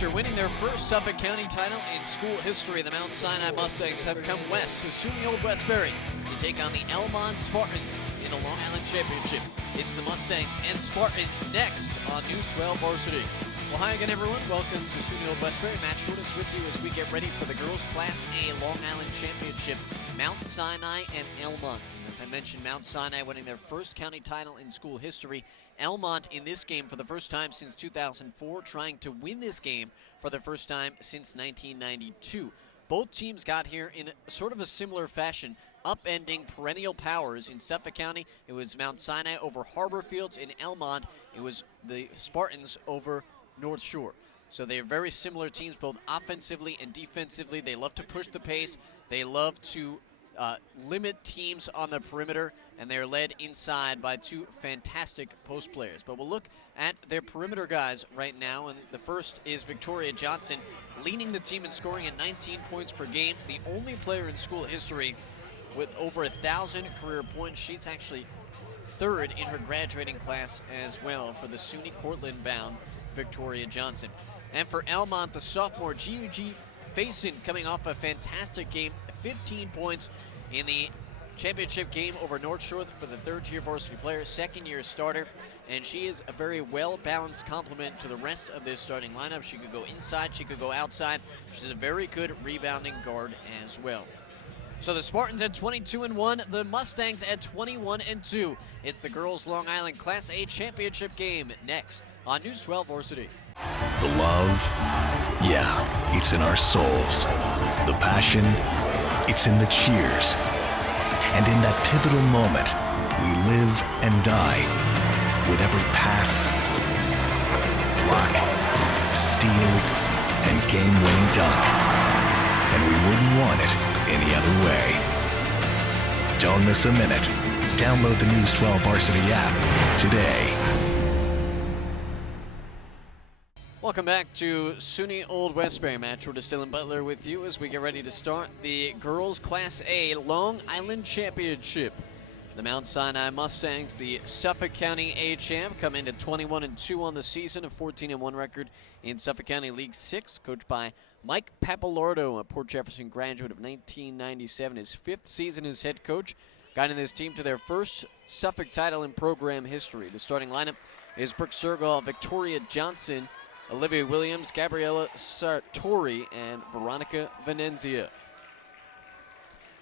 After winning their first Suffolk County title in school history, the Mount Sinai Mustangs have come west to SUNY Old Westbury to take on the Elmont Spartans in the Long Island Championship. It's the Mustangs and Spartans next on News 12 Varsity. Well, hi again, everyone. Welcome to SUNY Old Westbury. Matt Shortis with you as we get ready for the girls' Class A Long Island Championship, Mount Sinai and Elmont. As I mentioned, Mount Sinai winning their first county title in school history. Elmont in this game for the first time since 2004, trying to win this game for the first time since 1992. Both teams got here in sort of a similar fashion, upending perennial powers. In Suffolk County, it was Mount Sinai over Harborfields. In Elmont, it was the Spartans over North Shore. So they're very similar teams, both offensively and defensively. They love to push the pace. They love to limit teams on the perimeter, and they're led inside by two fantastic post players. But we'll look at their perimeter guys right now, and the first is Victoria Johnson, leading the team in scoring at 19 points per game, the only player in school history with over 1,000 career points. She's actually third in her graduating class as well for the SUNY Cortland-bound Victoria Johnson. And for Elmont, the sophomore G.U.G. Faison, coming off a fantastic game, 15 points in the championship game over North Shore for the third-year varsity player, second-year starter, and she is a very well-balanced complement to the rest of this starting lineup. She could go inside, she could go outside. She's a very good rebounding guard as well. So the Spartans at 22-1, the Mustangs at 21-2. It's the girls' Long Island Class A championship game next on News 12 Varsity. The love, yeah, it's in our souls. The passion, it's in the cheers. And in that pivotal moment, we live and die with every pass, block, steal, and game-winning dunk. And we wouldn't want it any other way. Don't miss a minute. Download the News 12 Varsity app today. Welcome back to SUNY Old Westbury. Matt Shortis, Dylan Butler with you as we get ready to start the girls' Class A Long Island Championship. The Mount Sinai Mustangs, the Suffolk County A champ, come in at 21-2 on the season, a 14-1 record in Suffolk County League 6, coached by Mike Pappalardo, a Port Jefferson graduate of 1997, his fifth season as head coach, guiding this team to their first Suffolk title in program history. The starting lineup is Brooke Sergall, Victoria Johnson, Olivia Williams, Gabriella Sartori, and Veronica Venenzia.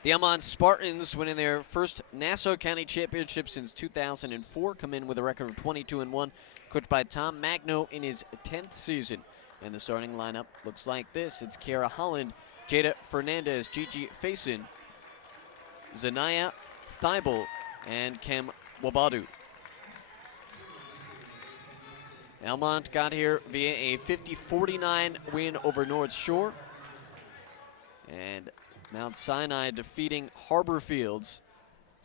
The Elmont Spartans, winning their first Nassau County Championship since 2004, come in with a record of 22-1, coached by Tom Magno in his 10th season. And the starting lineup looks like this. It's Kiara Holland, Jada Fernandez, Gigi Faison, Zanaya Thibault, and Kem Wabadu. Elmont got here via a 50-49 win over North Shore. And Mount Sinai defeating Harborfields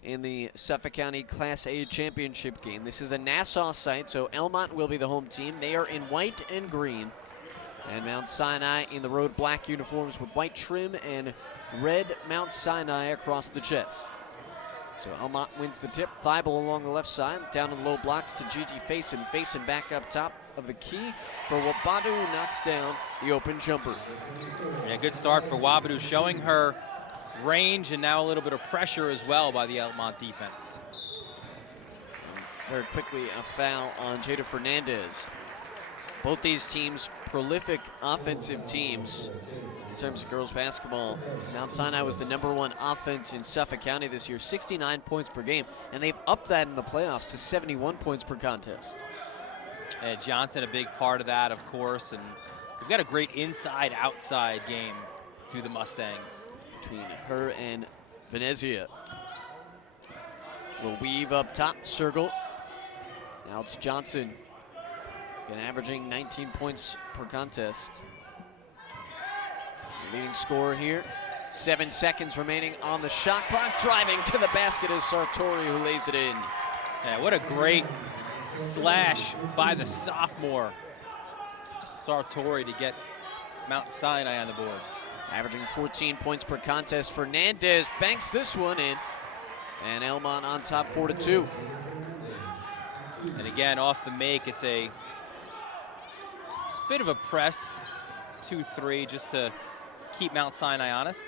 in the Suffolk County Class A championship game. This is a Nassau site, so Elmont will be the home team. They are in white and green. And Mount Sinai in the road black uniforms with white trim and red Mount Sinai across the chest. So Elmont wins the tip. Thibault along the left side, down in low blocks to Gigi Faison. Faison back up top of the key for Wabadu, who knocks down the open jumper. Yeah, good start for Wabadu, showing her range and now a little bit of pressure as well by the Elmont defense. Very quickly, a foul on Jada Fernandez. Both these teams, prolific offensive teams. In terms of girls basketball, Mount Sinai was the #1 offense in Suffolk County this year, 69 points per game, and they've upped that in the playoffs to 71 points per contest. Johnson, a big part of that, of course, and we've got a great inside-outside game through the Mustangs. Between her and Venezia. Will weave up top, Sergall. Now it's Johnson, again averaging 19 points per contest. Leading scorer here. 7 seconds remaining on the shot clock. Driving to the basket is Sartori, who lays it in. Yeah, what a great slash by the sophomore Sartori to get Mount Sinai on the board. Averaging 14 points per contest. Fernandez banks this one in. And Elmont on top 4-2. And again, off the make, it's a bit of a press 2-3 just to keep Mount Sinai honest.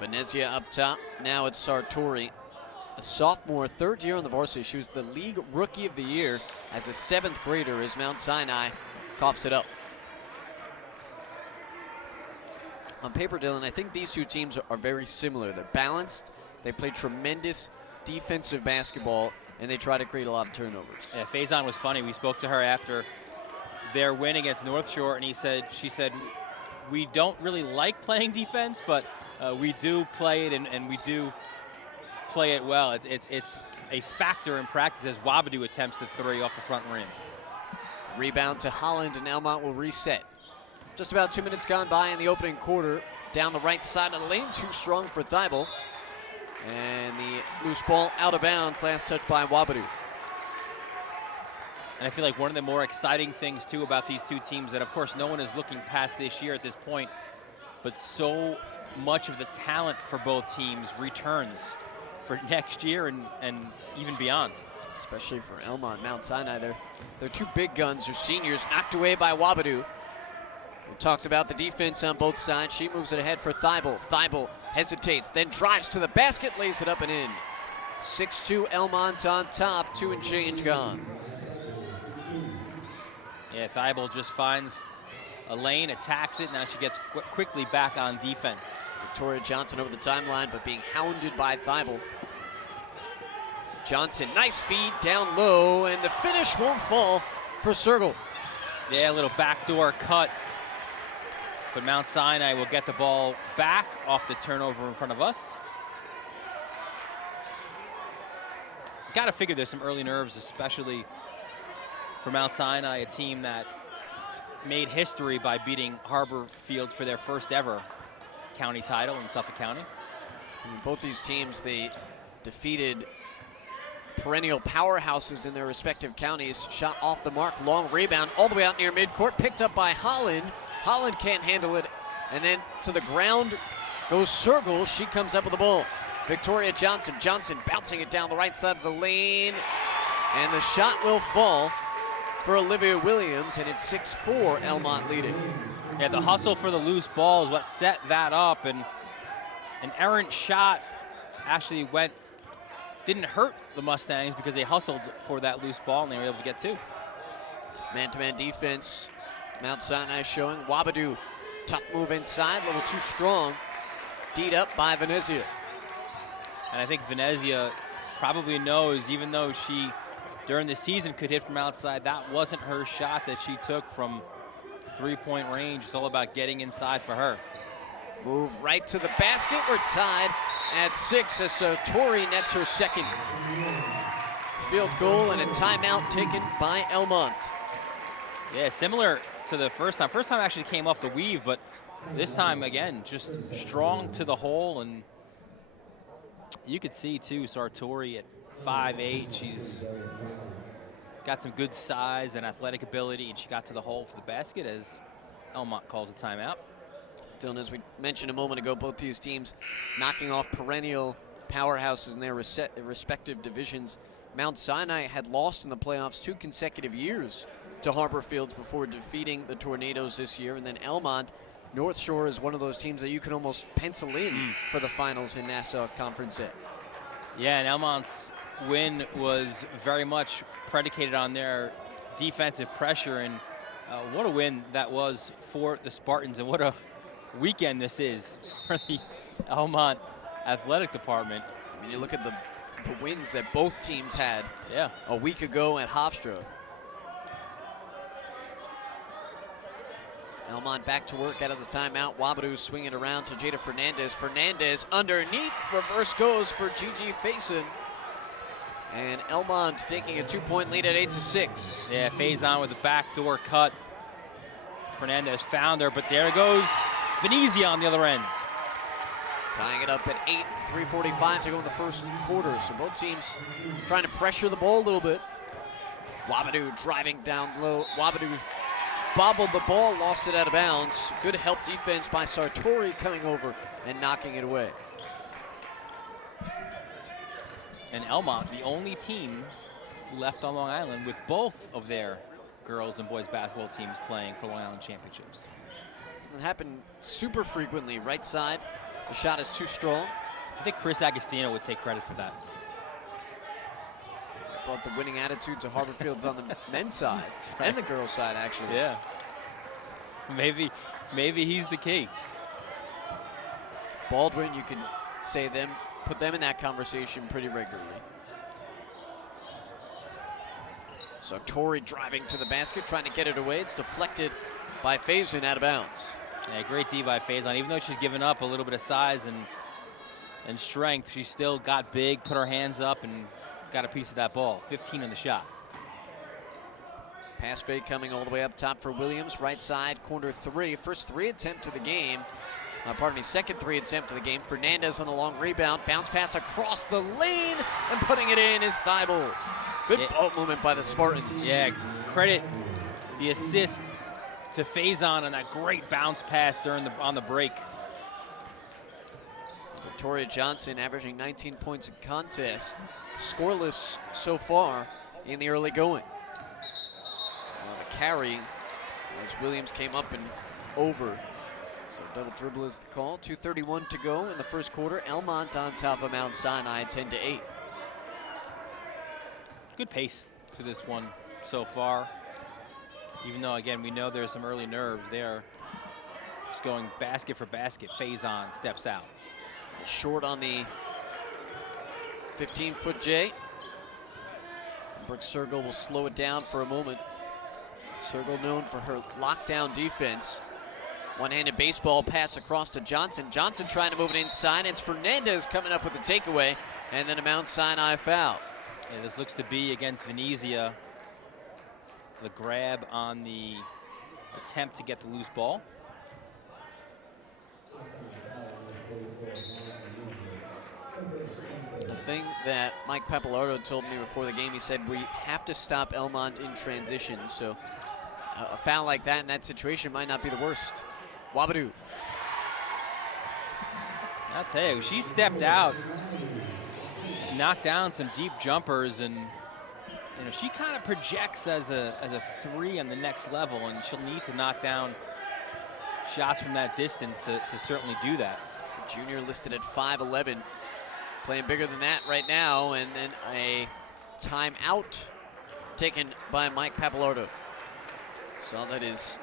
Venezia up top. Now it's Sartori, a sophomore, third year on the varsity. She was the league rookie of the year as a 7th grader as Mount Sinai coughs it up. On paper, Dylan, I think these two teams are very similar. They're balanced. They play tremendous defensive basketball, and they try to create a lot of turnovers. Yeah, Faison was funny. We spoke to her after their win against North Shore, and she said, we don't really like playing defense, but we do play it, and we do play it well. It's a factor in practice as Wabadoo attempts the 3 off the front rim. Rebound to Holland, and Elmont will reset. Just about 2 minutes gone by in the opening quarter. Down the right side of the lane, too strong for Thibault. And the loose ball out of bounds, last touch by Wabadoo. And I feel like one of the more exciting things, too, about these two teams that, of course, no one is looking past this year at this point, but so much of the talent for both teams returns for next year and even beyond. Especially for Elmont, Mount Sinai. They're two big guns, they're seniors, knocked away by Wabadoo. We talked about the defense on both sides. She moves it ahead for Thibault. Thibault hesitates, then drives to the basket, lays it up and in. 6-2 Elmont on top, 2 and change gone. Yeah, Thibault just finds a lane, attacks it. Now she gets quickly back on defense. Victoria Johnson over the timeline, but being hounded by Thibault. Johnson, nice feed down low, and the finish won't fall for Sergel. Yeah, a little backdoor cut. But Mount Sinai will get the ball back off the turnover in front of us. Got to figure there's some early nerves, especially for Mount Sinai, a team that made history by beating Harbor Field for their first ever county title in Suffolk County. And both these teams, they defeated perennial powerhouses in their respective counties. Shot off the mark, long rebound, all the way out near midcourt, picked up by Holland. Holland can't handle it, and then to the ground goes Sergel. She comes up with the ball. Victoria Johnson. Johnson bouncing it down the right side of the lane, and the shot will fall for Olivia Williams, and it's 6-4, Elmont leading. Yeah, the hustle for the loose ball is what set that up, and an errant shot actually didn't hurt the Mustangs because they hustled for that loose ball, and they were able to get 2. Man-to-man defense. Mount Sinai showing. Wabadoo, tough move inside, a little too strong. D'd up by Venezia. And I think Venezia probably knows, even though she, during the season, could hit from outside, that wasn't her shot that she took from 3-point range. It's all about getting inside for her. Move right to the basket. We're tied at 6 as Tori nets her second. Field goal and a timeout taken by Elmont. Yeah, similar to the first time. First time actually came off the weave, but this time, again, just strong to the hole. And you could see, too, Sartori at 5'8". She's got some good size and athletic ability, and she got to the hole for the basket as Elmont calls a timeout. Dylan, as we mentioned a moment ago, both these teams knocking off perennial powerhouses in their respective divisions. Mount Sinai had lost in the playoffs 2 consecutive years to Harbor Fields before defeating the Tornadoes this year. And then Elmont, North Shore is one of those teams that you can almost pencil in for the finals in Nassau Conference A. Yeah, and Elmont's win was very much predicated on their defensive pressure. And what a win that was for the Spartans, and what a weekend this is for the Elmont athletic department. I mean, you look at the wins that both teams had a week ago at Hofstra. Elmont back to work out of the timeout. Wabadoo swinging around to Jada Fernandez. Fernandez underneath. Reverse goes for Gigi Faison. And Elmont taking a 2-point lead at 8-6. Yeah, Faison with the backdoor cut. Fernandez found her, but there goes Venezia on the other end. Tying it up at 8, 3:45 to go in the first quarter. So both teams trying to pressure the ball a little bit. Wabadoo driving down low. Wabadoo bobbled the ball, lost it out of bounds. Good help defense by Sartori coming over and knocking it away. And Elmont, the only team left on Long Island with both of their girls and boys basketball teams playing for Long Island championships. Doesn't happen super frequently. Right side, the shot is too strong. I think Chris Agostino would take credit for that. Brought the winning attitude to Harborfield's on the men's side and the girls' side, actually. Yeah. Maybe he's the key. Baldwin, you can say put them in that conversation pretty regularly. So Torrey driving to the basket, trying to get it away. It's deflected by Faison out of bounds. Yeah, great D by Faison. Even though she's given up a little bit of size and strength, she still got big, put her hands up, and got a piece of that ball. 15 in the shot. Pass fake coming all the way up top for Williams. Right side, corner three. First three attempt of the game. Second three attempt of the game. Fernandez on the long rebound. Bounce pass across the lane, and putting it in is Thibault. Good ball movement by the Spartans. Yeah, credit the assist to Faison on that great bounce pass on the break. Victoria Johnson averaging 19 points in contest. Scoreless so far in the early going. The carry as Williams came up and over. So double dribble is the call. 2:31 to go in the first quarter. Elmont on top of Mount Sinai, 10-8. Good pace to this one so far. Even though, again, we know there's some early nerves there. Just going basket for basket. Faison steps out. Short on the 15-foot J. Brooke Sergel will slow it down for a moment. Sergel known for her lockdown defense. One-handed baseball pass across to Johnson. Johnson trying to move it inside. It's Fernandez coming up with the takeaway, and then a Mount Sinai foul. Yeah, this looks to be against Venezia. The grab on the attempt to get the loose ball. The thing that Mike Pappalardo told me before the game, he said we have to stop Elmont in transition. So a foul like that in that situation might not be the worst. Wabadoo. I'll tell you, she stepped out, knocked down some deep jumpers, and she kind of projects as a three on the next level, and she'll need to knock down shots from that distance to certainly do that. The junior listed at 5'11", playing bigger than that right now, and then a timeout taken by Mike Pappalardo. So that is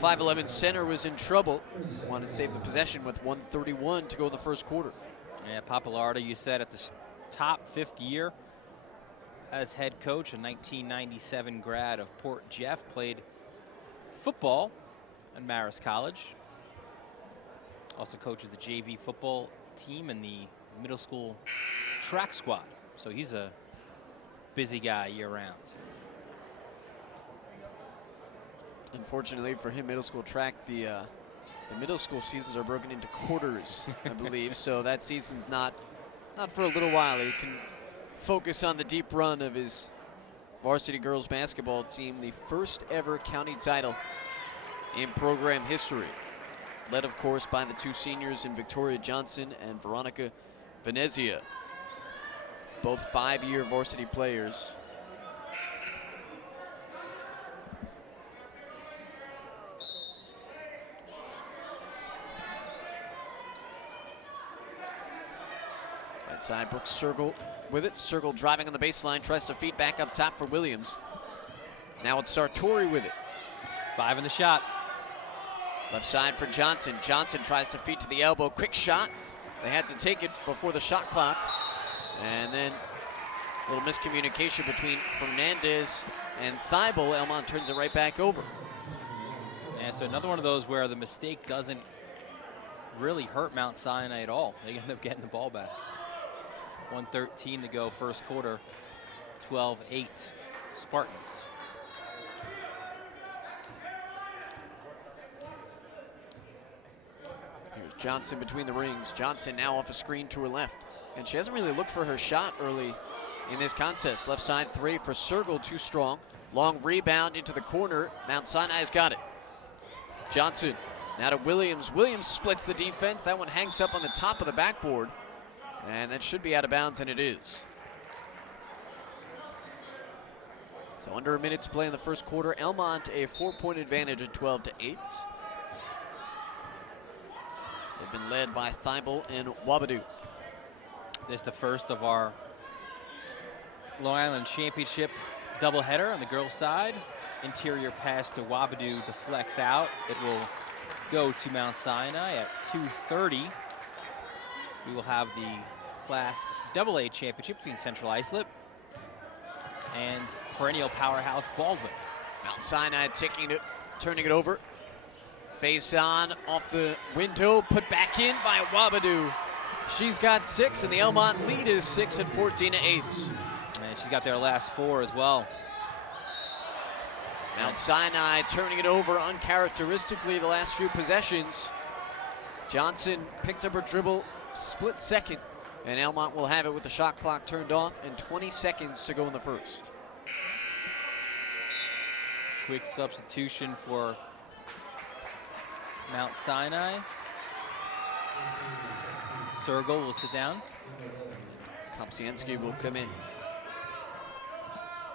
5'11" center was in trouble. Wanted to save the possession with 1:31 to go in the first quarter. Yeah, Pappalardo, you said at the top 5th year as head coach, a 1997 grad of Port Jeff, played football at Marist College. Also coaches the JV football team and the middle school track squad. So he's a busy guy year-round. Unfortunately for him, middle school track, the middle school seasons are broken into quarters, I believe. So that season's not for a little while. He can focus on the deep run of his varsity girls basketball team, the first ever county title in program history. Led, of course, by the two seniors in Victoria Johnson and Veronica Venezia. Both 5-year varsity players. Right side, Brooks Sergel with it. Sergel driving on the baseline, tries to feed back up top for Williams. Now it's Sartori with it. 5 in the shot. Left side for Johnson. Johnson tries to feed to the elbow. Quick shot. They had to take it before the shot clock. And then a little miscommunication between Fernandez and Thibault. Elmont turns it right back over. Yeah, so another one of those where the mistake doesn't really hurt Mount Sinai at all. They end up getting the ball back. 1:13 to go first quarter. 12-8 Spartans. Here's Johnson between the rings. Johnson now off a screen to her left. And she hasn't really looked for her shot early in this contest. Left side three for Sergel, too strong. Long rebound into the corner. Mount Sinai's got it. Johnson now to Williams. Williams splits the defense. That one hangs up on the top of the backboard. And that should be out of bounds, and it is. So under a minute to play in the first quarter. Elmont a 4-point advantage at 12-8. They've been led by Thibault and Wabadoo. This is the first of our Long Island Championship doubleheader on the girls' side. Interior pass to Wabadoo deflects out. It will go to Mount Sinai at 2:30. We will have the Class AA Championship between Central Islip and perennial powerhouse Baldwin. Mount Sinai turning it over. Face on off the window, put back in by Wabadoo. She's got 6, and the Elmont lead is 6 at 14-8. And she's got their last 4 as well. Mount Sinai turning it over uncharacteristically the last few possessions. Johnson picked up her dribble, split second, and Elmont will have it with the shot clock turned off and 20 seconds to go in the first. Quick substitution for Mount Sinai. Sergel will sit down. Kopsienski will come in.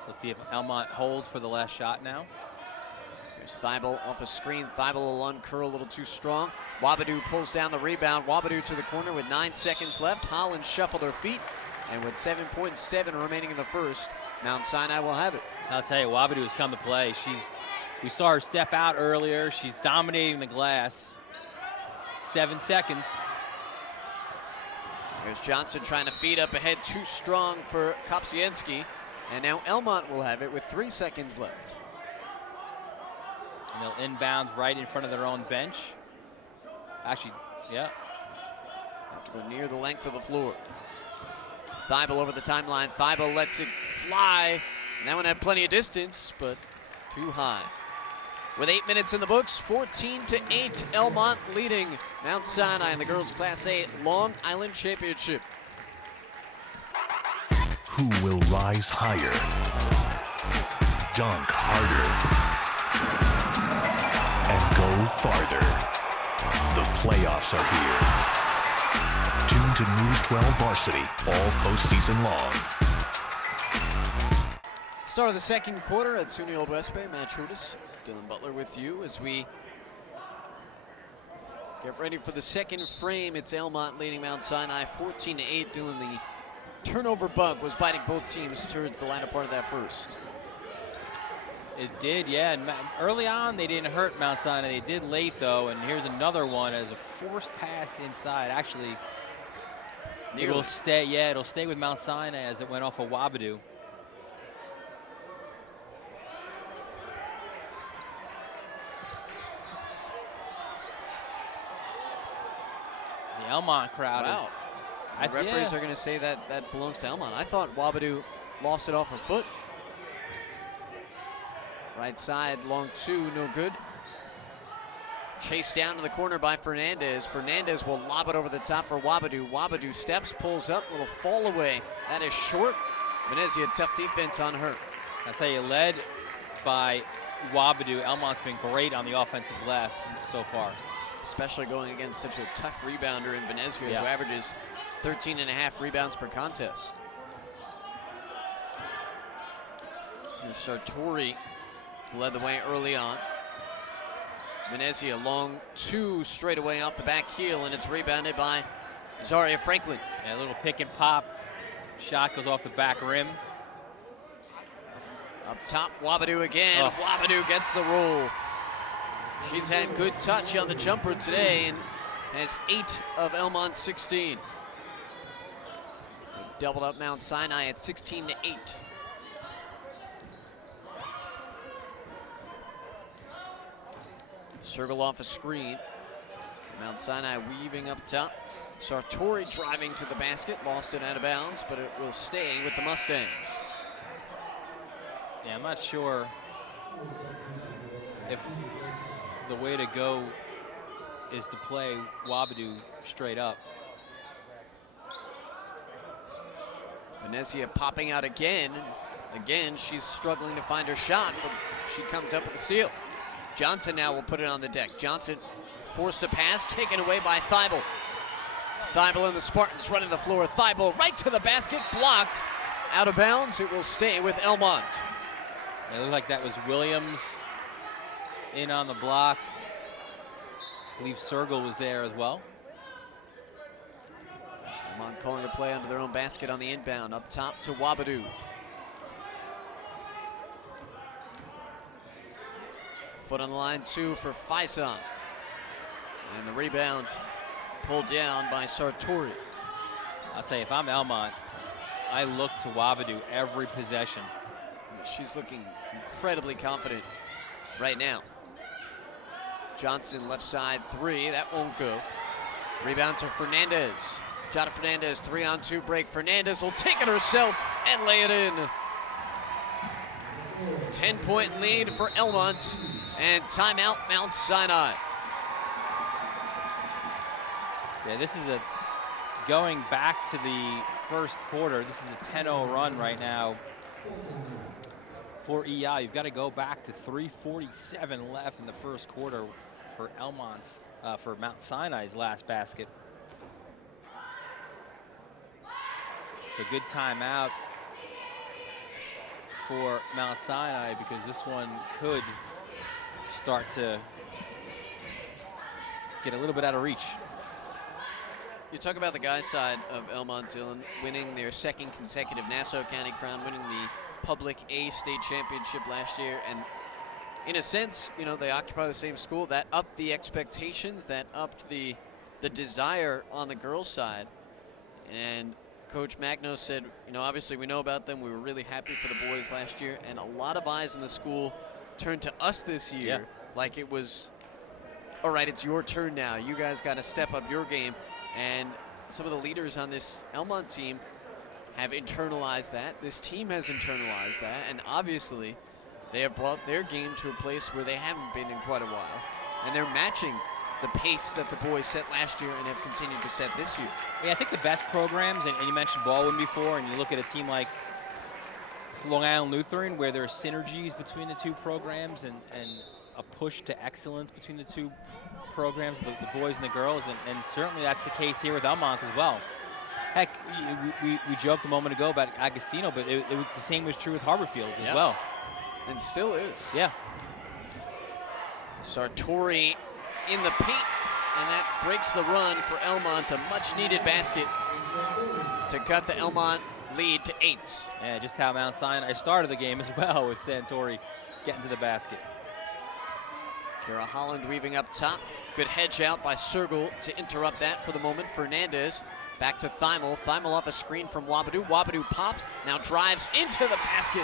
So let's see if Elmont holds for the last shot now. Here's Thibault off a screen. Thibault will uncurl a little too strong. Wabadoo pulls down the rebound. Wabadoo to the corner with 9 seconds left. Holland shuffled her feet, and with 7.7 remaining in the first, Mount Sinai will have it. I'll tell you, Wabadoo has come to play. We saw her step out earlier. She's dominating the glass. 7 seconds. There's Johnson trying to feed up ahead, too strong for Kopsienski. And now Elmont will have it with 3 seconds left. And they'll inbound right in front of their own bench. Actually, yeah. Have to go near the length of the floor. Thibault over the timeline. Thibault lets it fly. And that one had plenty of distance, but too high. With 8 minutes in the books, 14-8, Elmont leading Mount Sinai in the girls' Class A Long Island Championship. Who will rise higher, dunk harder, and go farther? The playoffs are here. Tune to News 12 Varsity all postseason long. Start of the second quarter at SUNY Old West Bay. Matt Trudis, Dylan Butler with you as we get ready for the second frame. It's Elmont leading Mount Sinai 14-8, doing the turnover bug was biting both teams towards the latter part of that first. It did, yeah. And early on, they didn't hurt Mount Sinai. They did late, though. And here's another one as a forced pass inside. Actually, it will stay. Yeah, it'll stay with Mount Sinai as it went off of Wabadoo. The Elmont crowd is. The referees are going to say that that belongs to Elmont. I thought Wabadoo lost it off her foot. Right side, long 2, no good. Chased down to the corner by Fernandez. Fernandez will lob it over the top for Wabadoo. Wabadoo steps, pulls up, little fall away. That is short. Venezia, tough defense on her. That's how you led by Wabadoo. Elmont's been great on the offensive glass so far. Especially going against such a tough rebounder in Venezia who averages 13.5 rebounds per contest. Here's Sartori, who led the way early on. Venezia long 2 straight away off the back heel, and it's rebounded by Zaria Franklin. Yeah, a little pick and pop. Shot goes off the back rim. Up top, Wabadoo again. Wabadoo gets the roll. She's had good touch on the jumper today and has 8 of Elmont's 16. They've doubled up Mount Sinai at 16-8. Circle off a screen. Mount Sinai weaving up top. Sartori driving to the basket, lost it out of bounds, but it will stay with the Mustangs. Yeah, I'm not sure if the way to go is to play Wabadoo straight up. Venezia popping out again. Again, she's struggling to find her shot, but she comes up with the steal. Johnson now will put it on the deck. Johnson forced to pass, taken away by Thibault. Thibault and the Spartans running the floor. Thibault right to the basket, blocked. Out of bounds, it will stay with Elmont. It looked like that was Williams in on the block. I believe Sergel was there as well. Elmont calling a play under their own basket on the inbound. Up top to Wabadoo. Foot on the line, 2 for Faison. And the rebound pulled down by Sartori. I'll tell you, if I'm Elmont, I look to Wabadoo every possession. She's looking incredibly confident right now. Johnson left side 3, that won't go. Rebound to Fernandez. Jada Fernandez, 3-on-2 break. Fernandez will take it herself and lay it in. 10-point lead for Elmont, and timeout Mount Sinai. Yeah, this is going back to the first quarter. This is a 10-0 run right now for EI. You've got to go back to 3:47 left in the first quarter for Elmont's, for Mount Sinai's last basket. So good timeout for Mount Sinai, because this one could start to get a little bit out of reach. You talk about the guys' side of Elmont, Dylan, winning their second consecutive Nassau County crown, winning the public A state championship last year, and in a sense, you know, they occupy the same school. That upped the expectations, that upped the desire on the girls' side. And Coach Magno said, you know, obviously we know about them. We were really happy for the boys last year, and a lot of eyes in the school turned to us this year like it was, all right, it's your turn now. You guys got to step up your game. And some of the leaders on this Elmont team have internalized that. This team has internalized that, and obviously they have brought their game to a place where they haven't been in quite a while. And they're matching the pace that the boys set last year and have continued to set this year. Yeah, I think the best programs, and you mentioned Baldwin before, and you look at a team like Long Island Lutheran, where there are synergies between the two programs and a push to excellence between the two programs, the boys and the girls, and certainly that's the case here with Elmont as well. Heck, we joked a moment ago about Agostino, but it was the same was true with Harborfield as well. And still is. Yeah. Sartori in the paint, and that breaks the run for Elmont, a much-needed basket to cut the Elmont lead to 8. Yeah, just how Mount Sinai started the game as well, with Santori getting to the basket. Kara Holland weaving up top. Good hedge out by Sergel to interrupt that for the moment. Fernandez back to Thymel. Thymel off a screen from Wabadoo. Wabadoo pops, now drives into the basket.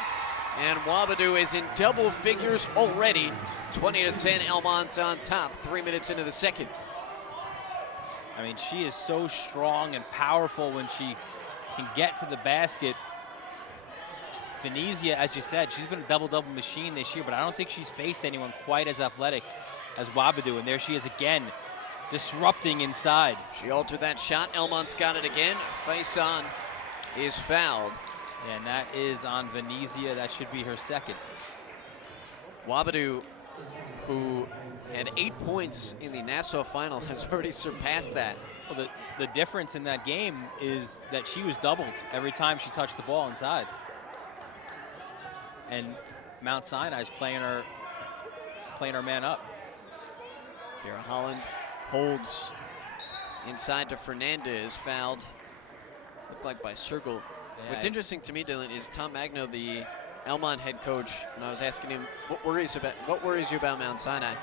And Wabadoo is in double figures already. 20-10, Elmont on top, 3 minutes into the second. I mean, she is so strong and powerful when she can get to the basket. Venezia, as you said, she's been a double-double machine this year, but I don't think she's faced anyone quite as athletic as Wabadoo. And there she is again, disrupting inside. She altered that shot. Elmont's got it again. Faison is fouled. And that is on Venezia. That should be her second. Wabadoo, who had 8 points in the Nassau final, has already surpassed that. Well, the difference in that game is that she was doubled every time she touched the ball inside. And Mount Sinai's playing her man up. Kara Holland holds inside to Fernandez, fouled, looked like by Sergel. Yeah. What's interesting to me, Dylan, is Tom Magno, the Elmont head coach, and I was asking him, what worries you about Mount Sinai?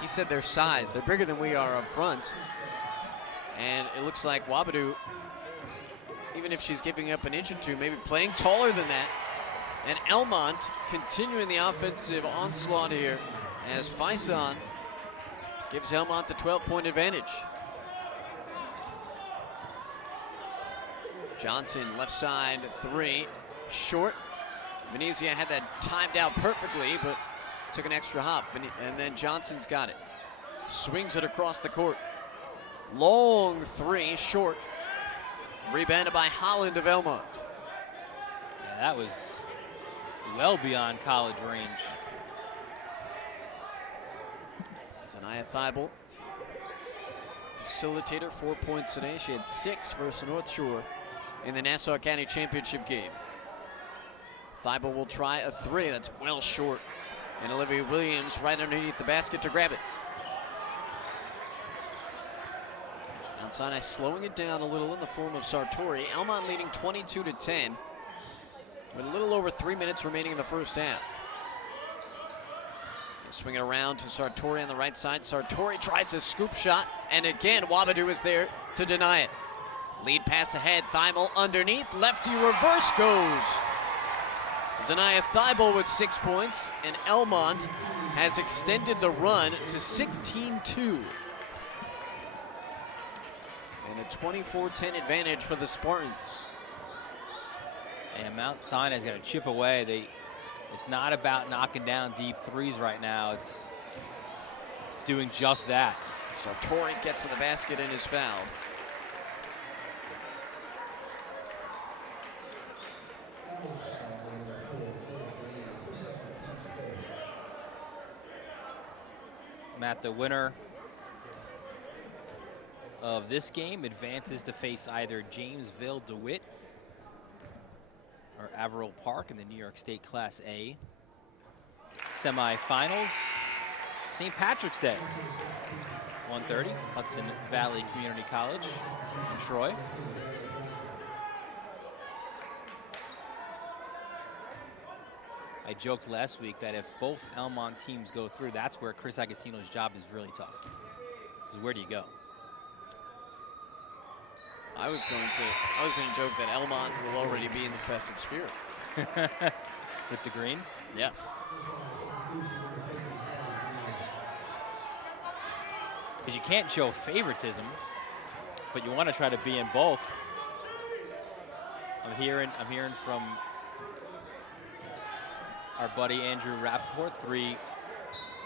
He said their size. They're bigger than we are up front. And it looks like Wabadoo, even if she's giving up an inch or two, maybe playing taller than that. And Elmont continuing the offensive onslaught here as Faison gives Elmont the 12-point advantage. Johnson, left side, 3, short. Venezia had that timed out perfectly, but took an extra hop, and then Johnson's got it. Swings it across the court. Long 3, short. Rebounded by Holland of Elmont. Yeah, that was well beyond college range. Zanaya Thibault, facilitator, 4 points today. She had 6 versus North Shore in the Nassau County Championship game. Thibault will try a three. That's well short. And Olivia Williams right underneath the basket to grab it. Mount Sinai slowing it down a little in the form of Sartori. Elmont leading 22-10 with a little over 3 minutes remaining in the first half. They swing it around to Sartori on the right side. Sartori tries a scoop shot, and again, Wabadou is there to deny it. Lead pass ahead, Thibault underneath, lefty reverse goes. Zanaya Thibault with 6 points, and Elmont has extended the run to 16-2. And a 24-10 advantage for the Spartans. And Mount Sinai is going to chip away. It's not about knocking down deep threes right now. It's doing just that. Sartori gets to the basket and is fouled. Matt, the winner of this game advances to face either Jamesville DeWitt or Averill Park in the New York State Class A semifinals. St. Patrick's Day, 1:30, Hudson Valley Community College in Troy. I joked last week that if both Elmont teams go through, that's where Chris Agostino's job is really tough. Because where do you go? I was going to joke that Elmont will already be in the festive spirit. With the green? Yes. Because you can't show favoritism, but you want to try to be in both. I'm hearing from our buddy Andrew Rappaport, 3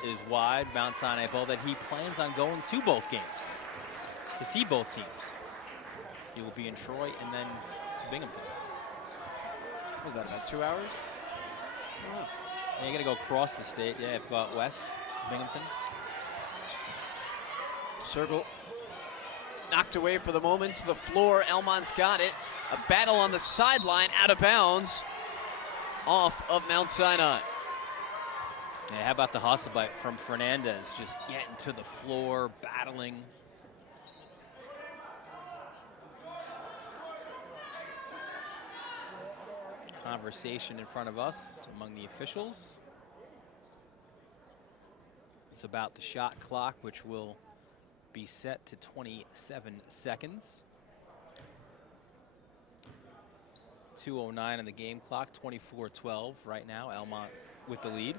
is wide, Mount Sinai ball, that he plans on going to both games to see both teams. He will be in Troy and then to Binghamton. What was that, about 2 hours? Oh. And you're going to go across the state. Yeah, you have to go out west to Binghamton. Circle knocked away for the moment to the floor. Elmont's got it. A battle on the sideline, out of bounds, off of Mount Sinai. Yeah, how about the hustle from Fernandez, just getting to the floor, battling. Conversation in front of us among the officials. It's about the shot clock, which will be set to 27 seconds. 2:09 on the game clock, 24-12 right now. Elmont with the lead.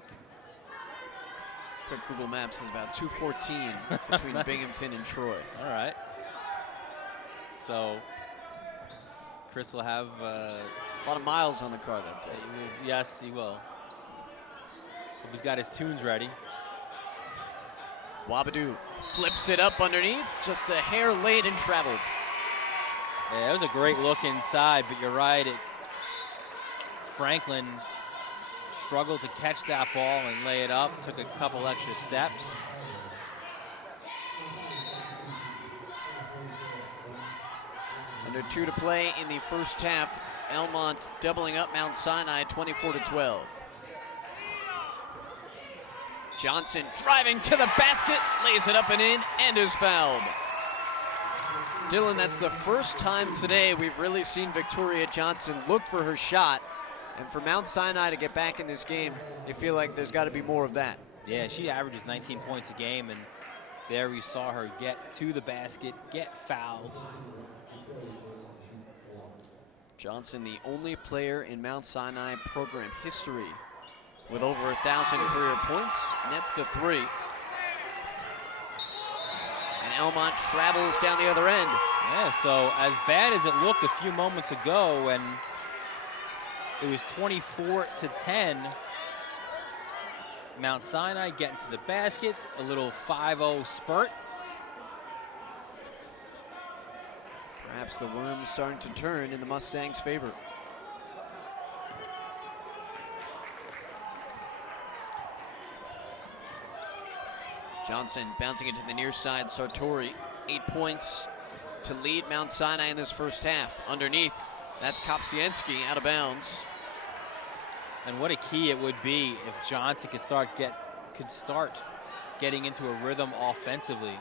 Quick Google Maps is about 2:14 between Binghamton and Troy. All right. So Chris will have a lot of miles on the car that day. Yes, he will. Hope he's got his tunes ready. Wabadou flips it up underneath, just a hair late and traveled. Yeah, it was a great look inside, but you're right. Franklin struggled to catch that ball and lay it up, took a couple extra steps. Under 2 to play in the first half. Elmont doubling up Mount Sinai, 24-12. Johnson driving to the basket, lays it up and in, and is fouled. Dylan, that's the first time today we've really seen Victoria Johnson look for her shot. And for Mount Sinai to get back in this game, you feel like there's got to be more of that. Yeah, she averages 19 points a game, and there we saw her get to the basket, get fouled. Johnson, the only player in Mount Sinai program history with over 1,000 career points, nets the 3. And Elmont travels down the other end. Yeah, so as bad as it looked a few moments ago when it was 24-10, Mount Sinai getting to the basket, a little 5-0 spurt. Perhaps the worm starting to turn in the Mustangs' favor. Johnson bouncing it to the near side. Sartori, 8 points to lead Mount Sinai in this first half. Underneath, that's Kopsienski out of bounds. And what a key it would be if Johnson could start getting into a rhythm offensively.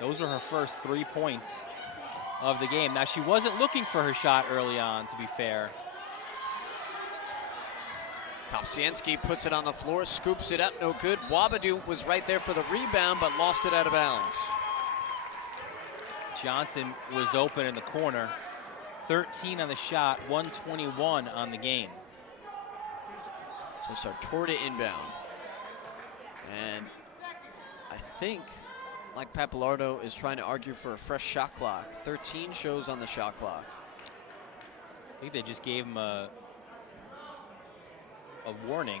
Those were her first 3 points of the game. Now, she wasn't looking for her shot early on, to be fair. Kopsienski puts it on the floor, scoops it up, no good. Wabadoo was right there for the rebound, but lost it out of bounds. Johnson was open in the corner. 13 on the shot, 121 on the game. So Sartori inbound. And I think, like Pappalardo is trying to argue for a fresh shot clock. 13 shows on the shot clock. I think they just gave him a warning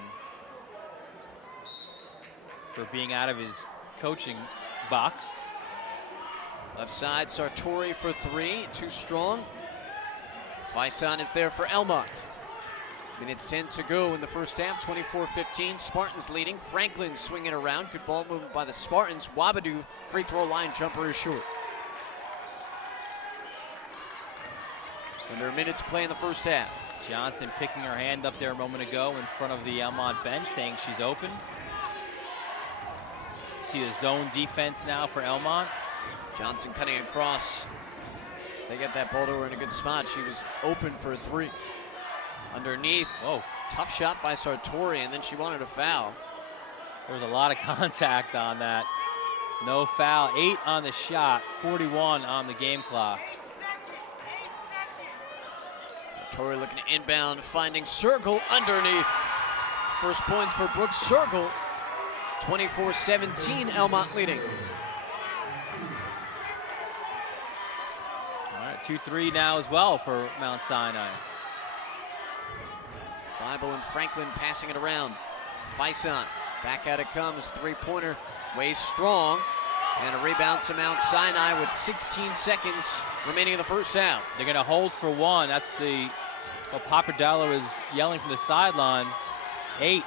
for being out of his coaching box. Left side, Sartori for 3, too strong. Faison is there for Elmont. Minute 10 to go in the first half, 24-15. Spartans leading. Franklin swinging around. Good ball movement by the Spartans. Wabadoo, free throw line jumper is short. Under a minute to play in the first half. Johnson picking her hand up there a moment ago in front of the Elmont bench, saying she's open. See the zone defense now for Elmont. Johnson cutting across. They get that ball to her in a good spot. She was open for 3. Underneath. Oh, tough shot by Sartori, and then she wanted a foul. There was a lot of contact on that. No foul. 8 on the shot, 41 on the game clock. Sartori looking to inbound, finding Circle underneath. First points for Brooks Circle. 24-17, Elmont leading. All right, 2-3 now as well for Mount Sinai. Bible and Franklin passing it around. Faison, back out it comes, three-pointer, way strong, and a rebound to Mount Sinai with 16 seconds remaining in the first half. They're gonna hold for 1. That's what Papadello is yelling from the sideline. 8.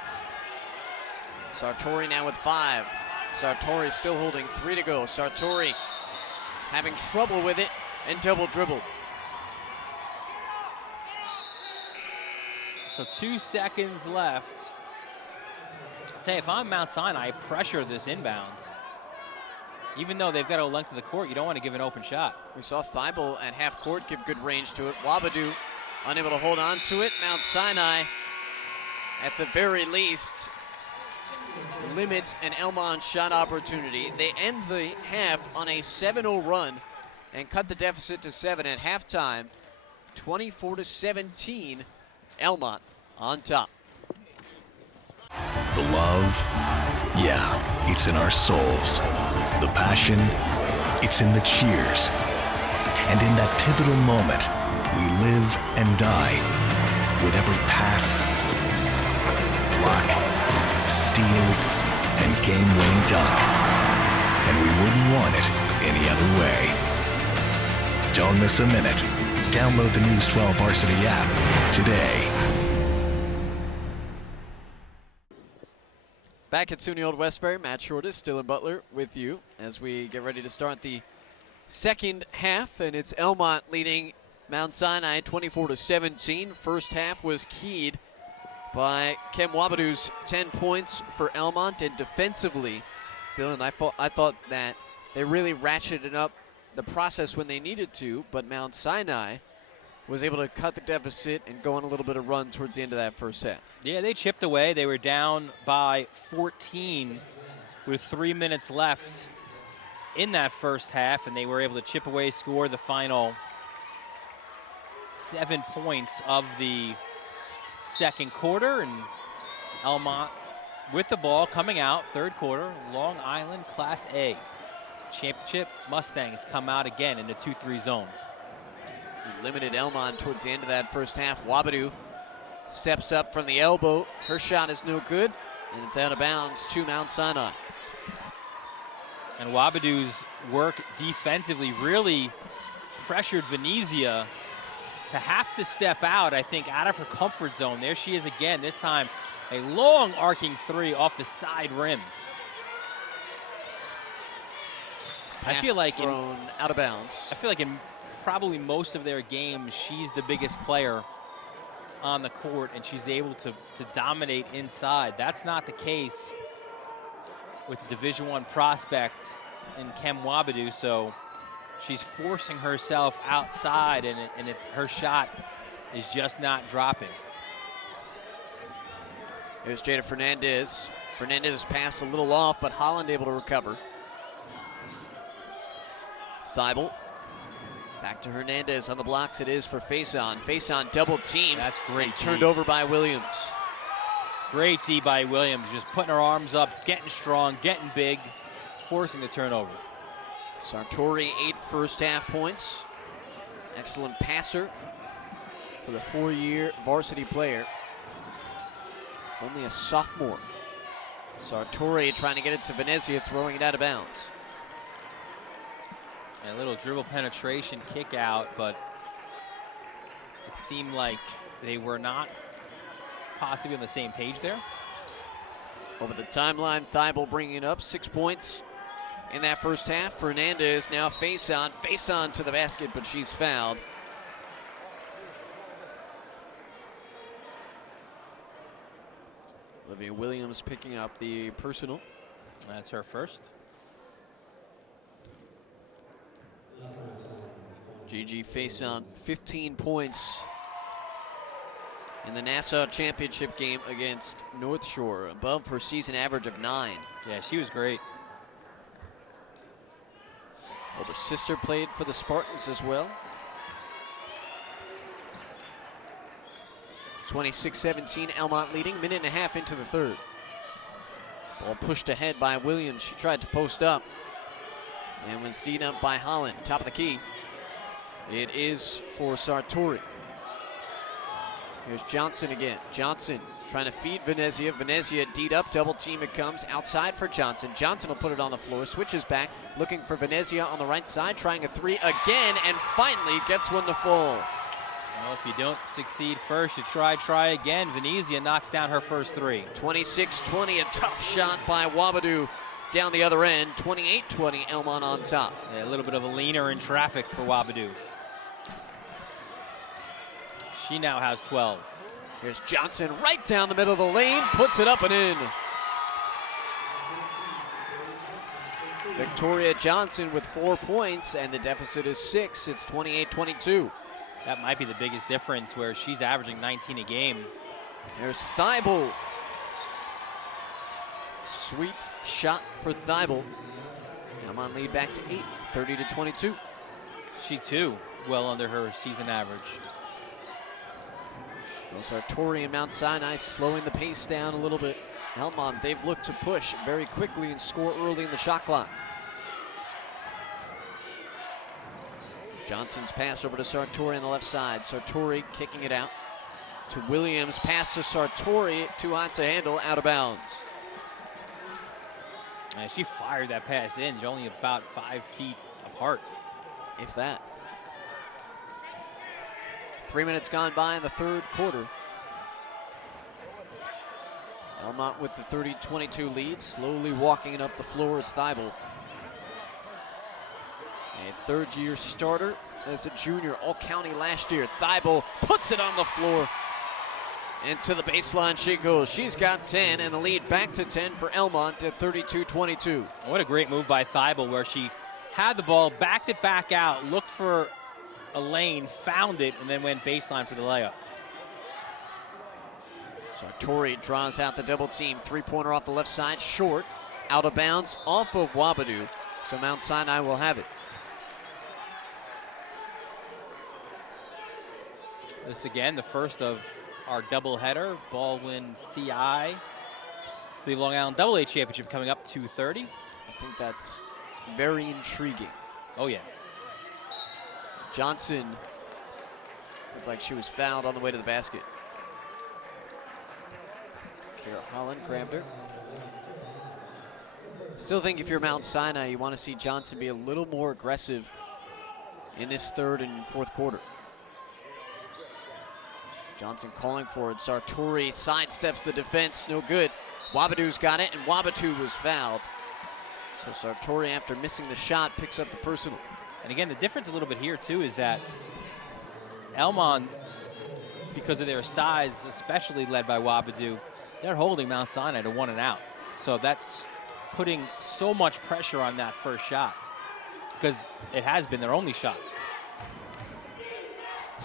Sartori now with 5. Sartori still holding 3 to go. Sartori having trouble with it and double dribbled. So 2 seconds left. I'd say if I'm Mount Sinai, I pressure this inbound. Even though they've got a length of the court, you don't want to give an open shot. We saw Thibault at half court give good range to it. Wabadoo unable to hold on to it. Mount Sinai, at the very least, limits an Elmont shot opportunity. They end the half on a 7-0 run and cut the deficit to 7 at halftime. 24-17. Elmont on top. The love, yeah, it's in our souls. The passion, it's in the cheers. And in that pivotal moment, we live and die with every pass, block, steal, and game-winning dunk. And we wouldn't want it any other way. Don't miss a minute. Download the News 12 Varsity app today. Back at SUNY Old Westbury, Matt Shortis, Dylan Butler with you as we get ready to start the second half, and it's Elmont leading Mount Sinai 24-17. First half was keyed by Kem Wabadoo's 10 points for Elmont, and defensively, Dylan, I thought that they really ratcheted up the process when they needed to, but Mount Sinai was able to cut the deficit and go on a little bit of run towards the end of that first half. Yeah, they chipped away. They were down by 14 with 3 minutes left in that first half, and they were able to chip away, score the final 7 points of the second quarter. And Elmont with the ball coming out, third quarter, Long Island Class A championship. Mustangs come out again in the 2-3 zone. Limited Elmont towards the end of that first half. Wabadoo steps up from the elbow. Her shot is no good, and it's out of bounds to Mount Sinai. And Wabadoo's work defensively really pressured Venezia to have to step out, I think, out of her comfort zone. There she is again, this time a long arcing 3 off the side rim. Pass I feel like thrown out of bounds. I feel like in probably most of their games, she's the biggest player on the court and she's able to dominate inside. That's not the case with the Division I prospect in Kem Wabadu, so she's forcing herself outside, and her shot is just not dropping. Here's Jada Fernandez. Fernandez passed a little off, but Holland able to recover. Thibault. Back to Hernandez on the blocks. It is for Faison. Faison double team. That's great. Turned over by Williams. Great D by Williams, just putting her arms up, getting strong, getting big, forcing the turnover. Sartori 8 first half points. Excellent passer for the 4-year varsity player. Only a sophomore. Sartori trying to get it to Venezia, throwing it out of bounds. A little dribble penetration kick out, but it seemed like they were not possibly on the same page there. Over the timeline, Thibault bringing it up 6 points in that first half. Fernandez now face on to the basket, but she's fouled. Olivia Williams picking up the personal. That's her first. Gigi Faison, 15 points in the Nassau Championship game against North Shore, above her season average of 9. Yeah, she was great. Older sister played for the Spartans as well. 26-17, Elmont leading, minute and a half into the third. Ball pushed ahead by Williams. She tried to post up and was teed up by Holland. Top of the key. It is for Sartori. Here's Johnson again. Johnson trying to feed Venezia. Venezia D'd up, double team it comes. Outside for Johnson. Johnson will put it on the floor, switches back, looking for Venezia on the right side, trying a three again, and finally gets one to fall. Well, if you don't succeed first, you try again. Venezia knocks down her first three. 26-20, a tough shot by Wabadu down the other end. 28-20, Elmont on top. Yeah, a little bit of a leaner in traffic for Wabadu. She now has 12. Here's Johnson right down the middle of the lane, puts it up and in. Victoria Johnson with 4 points, and the deficit is 6. It's 28-22. That might be the biggest difference, where she's averaging 19 a game. There's Thibault. Sweet shot for Thibault. Elmont lead back to 8, 30-22. She too, well under her season average. Sartori and Mount Sinai slowing the pace down a little bit. Elmont, they've looked to push very quickly and score early in the shot clock. Johnson's pass over to Sartori on the left side. Sartori kicking it out to Williams. Pass to Sartori, too hot to handle, out of bounds. And she fired that pass in. She's only about 5 feet apart. If that. 3 minutes gone by in the third quarter. Elmont with the 30-22 lead, slowly walking it up the floor is Thibault. A third-year starter as a junior, all-county last year. Thibault puts it on the floor. And to the baseline she goes. She's got 10, and the lead back to 10 for Elmont at 32-22. What a great move by Thibault, where she had the ball, backed it back out, looked for a lane, found it, and then went baseline for the layup. Sartori draws out the double team. Three-pointer off the left side, short, out of bounds, off of Wabadu. So Mount Sinai will have it. This again, the first of our doubleheader, Baldwin CI. The Long Island AA Championship coming up 2:30. I think that's very intriguing. Oh yeah. Johnson looked like she was fouled on the way to the basket. Kara Holland grabbed her. Still think if you're Mount Sinai, you want to see Johnson be a little more aggressive in this third and fourth quarter. Johnson calling for it. Sartori sidesteps the defense, no good. Wabadu's got it, and Wabadu was fouled. So Sartori, after missing the shot, picks up the personal. And again, the difference a little bit here too is that Elmont because of their size, especially led by Wabadu, they're holding Mount Sinai to 1 and out. So that's putting so much pressure on that first shot because it has been their only shot.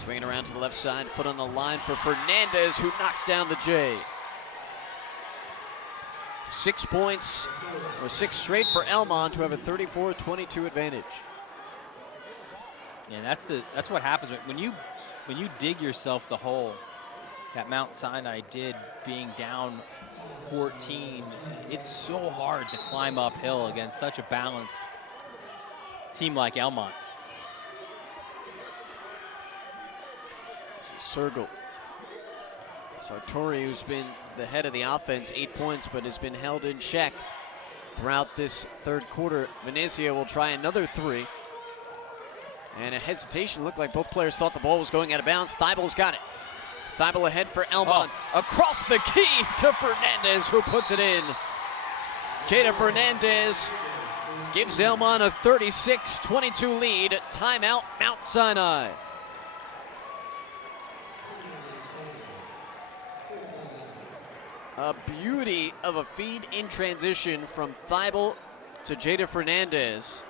Swinging around to the left side, foot on the line for Fernandez, who knocks down the J. 6 points, or 6 straight for Elmont, to have a 34-22 advantage. And that's what happens when you dig yourself the hole that Mount Sinai did, being down 14. It's so hard to climb uphill against such a balanced team like Elmont. Sergel. Sartori, who's been the head of the offense, 8 points, but has been held in check throughout this third quarter. Venezia will try another 3. And a hesitation. Looked like both players thought the ball was going out of bounds. Thibault's got it. Thibault ahead for Elmont. Across the key to Fernandez, who puts it in. Jada Fernandez gives Elmont a 36-22 lead. Timeout, Mount Sinai. A beauty of a feed in transition from Thibault to Jada Fernandez.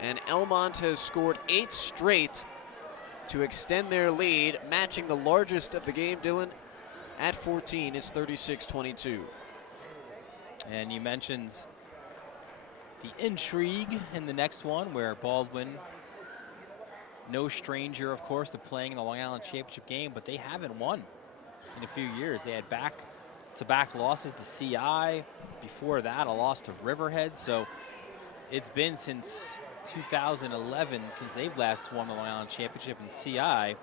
And Elmont has scored 8 straight to extend their lead, matching the largest of the game, Dylan, at 14. It's 36-22. And you mentioned the intrigue in the next one, where Baldwin, no stranger, of course, to playing in the Long Island Championship game, but they haven't won in a few years. They had back-to-back losses to CI. Before that, a loss to Riverhead. So it's been since 2011 since they've last won the Long Island Championship in CI.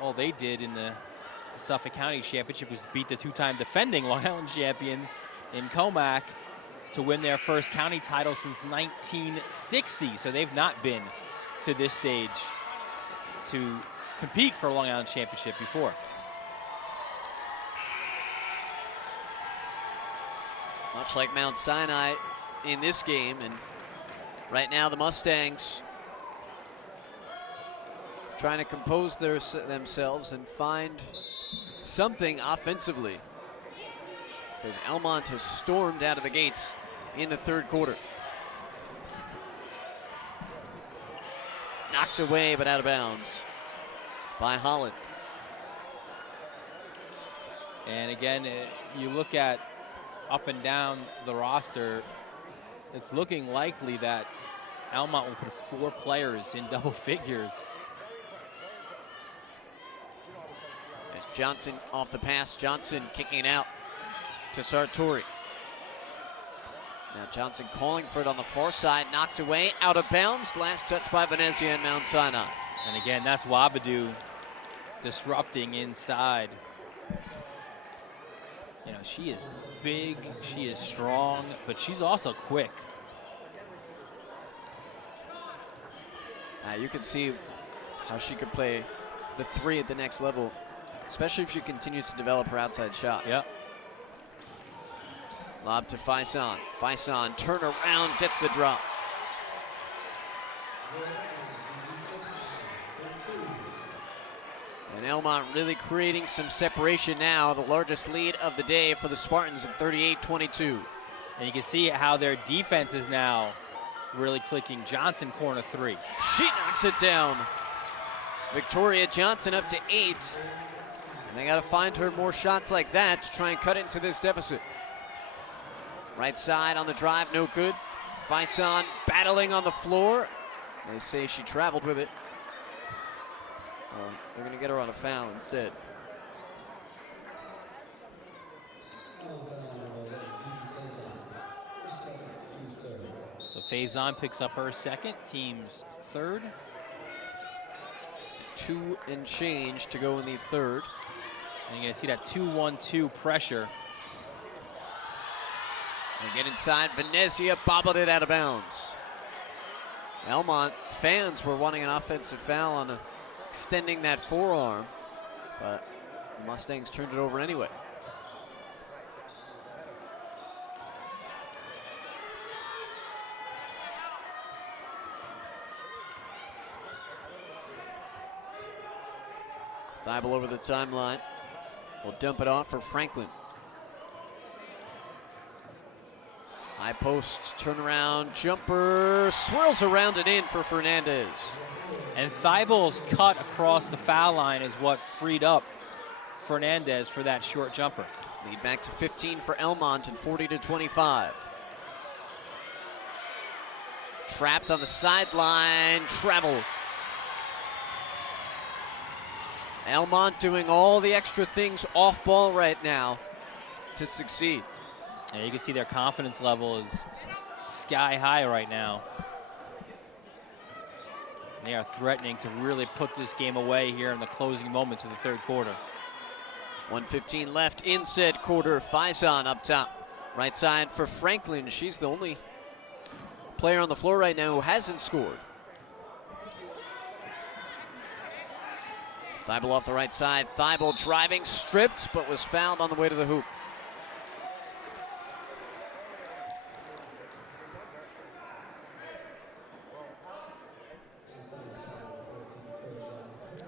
All they did in the Suffolk County Championship was beat the 2-time defending Long Island champions in Comac to win their first county title since 1960. So they've not been to this stage to compete for a Long Island Championship before. Much like Mount Sinai in this game, and right now the Mustangs trying to compose themselves and find something offensively, because Elmont has stormed out of the gates in the third quarter. Knocked away but out of bounds by Holland. And again, you look at up and down the roster, it's looking likely that Elmont will put 4 players in double figures. As Johnson off the pass, Johnson kicking it out to Sartori. Now Johnson calling for it on the far side, knocked away, out of bounds. Last touch by Venezia and Mount Sinai. And again, that's Wabadu disrupting inside. You know, she is big, she is strong, but she's also quick. You can see how she could play the 3 at the next level, especially if she continues to develop her outside shot. Yep. Lob to Faison. Faison, turn around, gets the drop. And Elmont really creating some separation now, the largest lead of the day for the Spartans at 38-22. And you can see how their defense is now really clicking. Johnson, corner 3. She knocks it down. Victoria Johnson up to 8. And they got to find her more shots like that to try and cut into this deficit. Right side on the drive, no good. Faison battling on the floor. They say she traveled with it. They're going to get her on a foul instead. So Faison picks up her second, team's third. 2 and change to go in the third. And you're going to see that 2-1-2 pressure. They get inside. Venezia bobbled it out of bounds. Elmont fans were wanting an offensive foul on extending that forearm, but the Mustangs turned it over anyway. Thibault over the timeline. Will dump it off for Franklin. High post, turnaround, jumper, swirls around and in for Fernandez. And Thibault's cut across the foul line is what freed up Fernandez for that short jumper. Lead back to 15 for Elmont and 40-25. Trapped on the sideline, travel. Elmont doing all the extra things off ball right now to succeed. And you can see their confidence level is sky high right now. They are threatening to really put this game away here in the closing moments of the third quarter. 1:15 left in said quarter. Faison up top. Right side for Franklin. She's the only player on the floor right now who hasn't scored. Thibault off the right side. Thibault driving, stripped, but was fouled on the way to the hoop.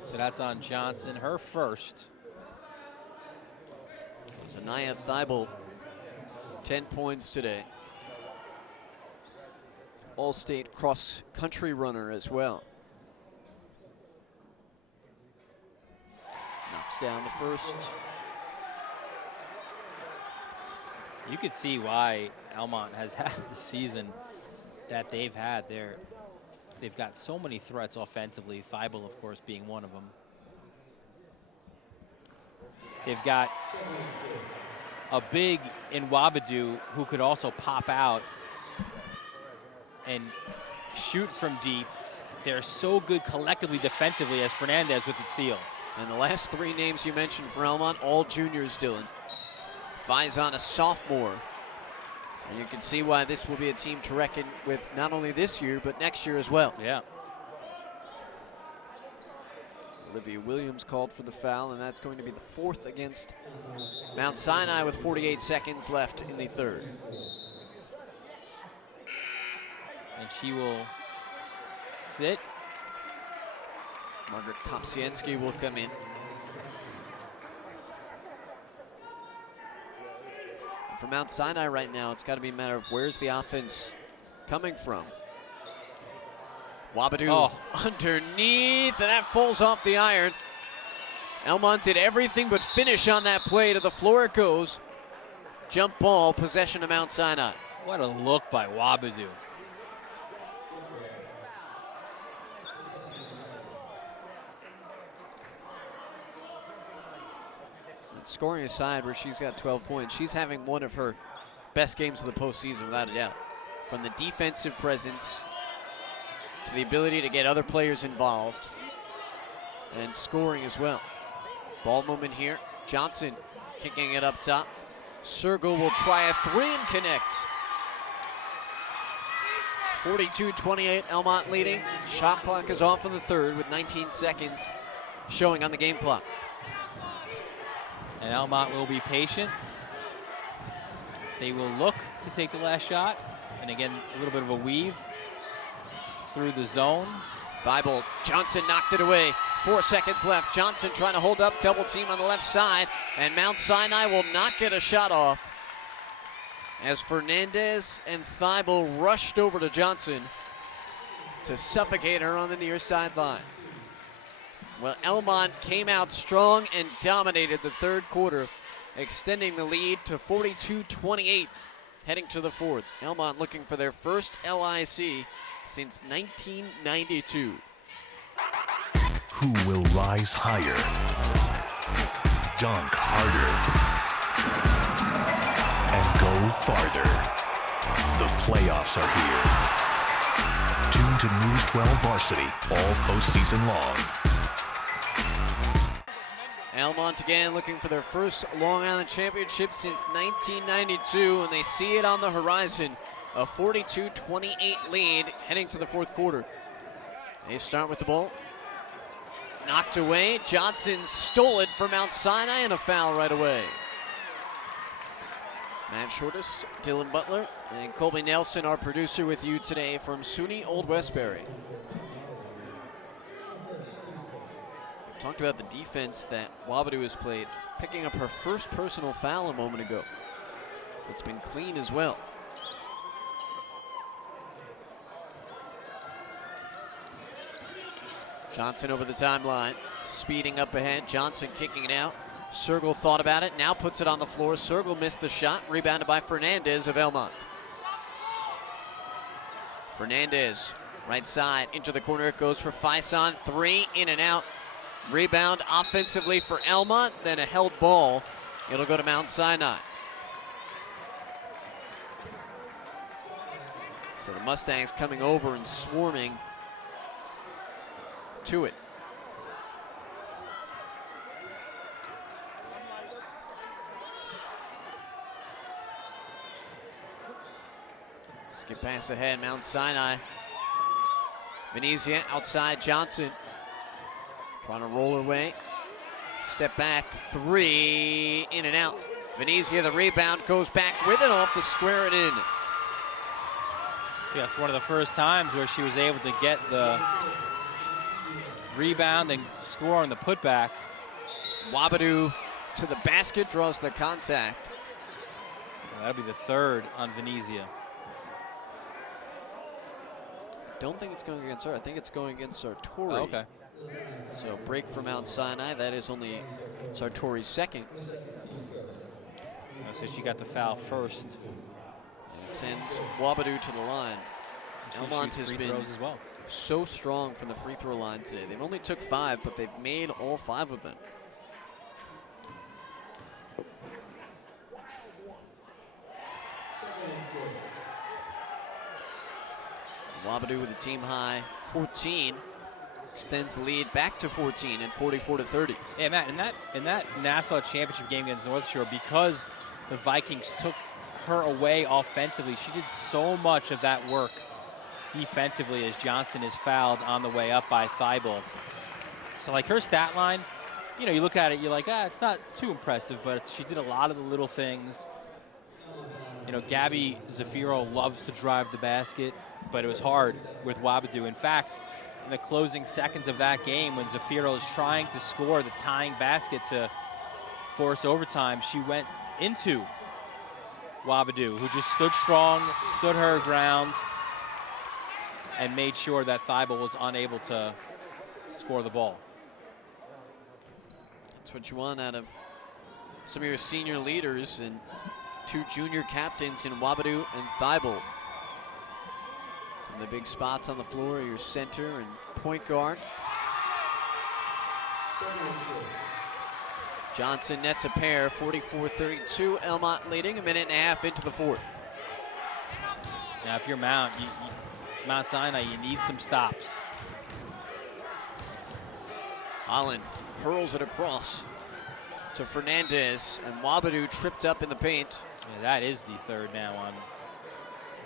So that's on Johnson, her first. So Zanaya Thibault, 10 points today. All-state cross-country runner as well. Knocks down the first. You could see why Elmont has had the season that they've had. They've got so many threats offensively, Thibault, of course, being one of them. They've got a big in Wabadu who could also pop out and shoot from deep. They're so good collectively defensively as Fernandez with the steal. And the last three names you mentioned for Elmont, all juniors, Dylan. Faison, a sophomore. And you can see why this will be a team to reckon with not only this year, but next year as well. Yeah. Olivia Williams called for the foul, and that's going to be the fourth against Mount Sinai with 48 seconds left in the third. And she will sit. Margaret Kopsienski will come in. And for Mount Sinai right now, it's got to be a matter of where's the offense coming from. Wabadu underneath, and that falls off the iron. Elmont did everything but finish on that play. To the floor it goes. Jump ball, possession of Mount Sinai. What a look by Wabadu. Scoring aside, where she's got 12 points, she's having one of her best games of the postseason, without a doubt. From the defensive presence to the ability to get other players involved and scoring as well. Ball movement here. Johnson kicking it up top. Sergel will try a three and connect. 42-28, Elmont leading. Shot clock is off in the third with 19 seconds showing on the game clock. And Elmont will be patient. They will look to take the last shot. And again, a little bit of a weave through the zone. Thibault, Johnson knocked it away. 4 seconds left. Johnson trying to hold up, double team on the left side. And Mount Sinai will not get a shot off as Fernandez and Thibault rushed over to Johnson to suffocate her on the near sideline. Well, Elmont came out strong and dominated the third quarter, extending the lead to 42-28 heading to the fourth. Elmont looking for their first LIC since 1992. Who will rise higher, dunk harder, and go farther? The playoffs are here. Tune to News 12 Varsity all postseason long. Elmont again looking for their first Long Island championship since 1992, and they see it on the horizon. A 42-28 lead heading to the fourth quarter. They start with the ball. Knocked away. Johnson stole it for Mount Sinai, and a foul right away. Matt Shortus, Dylan Butler, and Colby Nelson, our producer, with you today from SUNY Old Westbury. Talked about the defense that Wabadu has played, picking up her first personal foul a moment ago. It's been clean as well. Johnson over the timeline, speeding up ahead. Johnson kicking it out. Sergel thought about it, now puts it on the floor. Sergel missed the shot, rebounded by Fernandez of Elmont. Fernandez, right side, into the corner it goes for Faison. 3, in and out. Rebound offensively for Elmont, then a held ball. It'll go to Mount Sinai. So the Mustangs coming over and swarming to it. Skip pass ahead, Mount Sinai. Venezia outside Johnson. Trying to roll her way. Step back, 3, in and out. Venezia, the rebound, goes back with it off to square it in. Yeah, it's one of the first times where she was able to get the rebound and score on the putback. Wabadu to the basket, draws the contact. That'll be the third on Venezia. Don't think it's going against her. I think it's going against Sartori. Oh, okay. So break for Mount Sinai. That is only Sartori's second. So she got the foul first. And it sends Wabadu to the line. Elmont has been as well. So strong from the free throw line today. They've only took 5, but they've made all 5 of them. Wabadu with a team high 14, extends the lead back to 14 at 44-30. Yeah, Matt, in that Nassau championship game against North Shore, because the Vikings took her away offensively, she did so much of that work defensively as Johnson is fouled on the way up by Thibault. So like her stat line, you know, you look at it, you're like, it's not too impressive, but she did a lot of the little things. You know, Gabby Zafiro loves to drive the basket, but it was hard with Wabadu. In fact, in the closing seconds of that game, when Zafiro is trying to score the tying basket to force overtime, she went into Wabadu, who just stood strong, stood her ground, and made sure that Thibault was unable to score the ball. That's what you want out of some of your senior leaders and 2 junior captains in Wabadu and Thibault. Some of the big spots on the floor, your center and point guard. Johnson nets a pair, 44-32. Elmont leading, a minute and a half into the fourth. Now, if you're Mount Sinai, you need some stops. Holland hurls it across to Fernandez, and Wabadu tripped up in the paint. Yeah, that is the third now on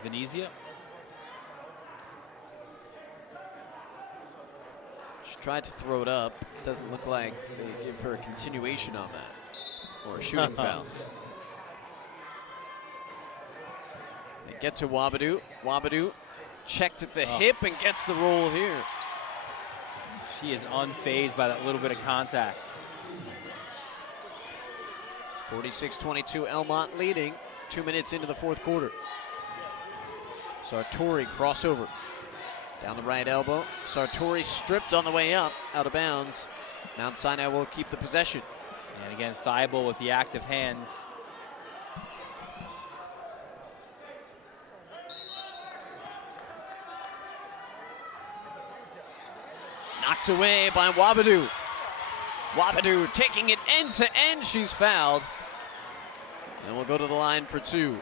Venezia. She tried to throw it up. Doesn't look like they give her a continuation on that, or a shooting foul. They get to Wabadu. Wabadu checked at the hip and gets the roll here. She is unfazed by that little bit of contact. 46-22, Elmont leading, 2 minutes into the fourth quarter. Sartori crossover, down the right elbow. Sartori stripped on the way up, out of bounds. Mount Sinai will keep the possession. And again, Thibault with the active hands. Knocked away by Wabadu. Wabadu taking it end to end. She's fouled. And we'll go to the line for 2.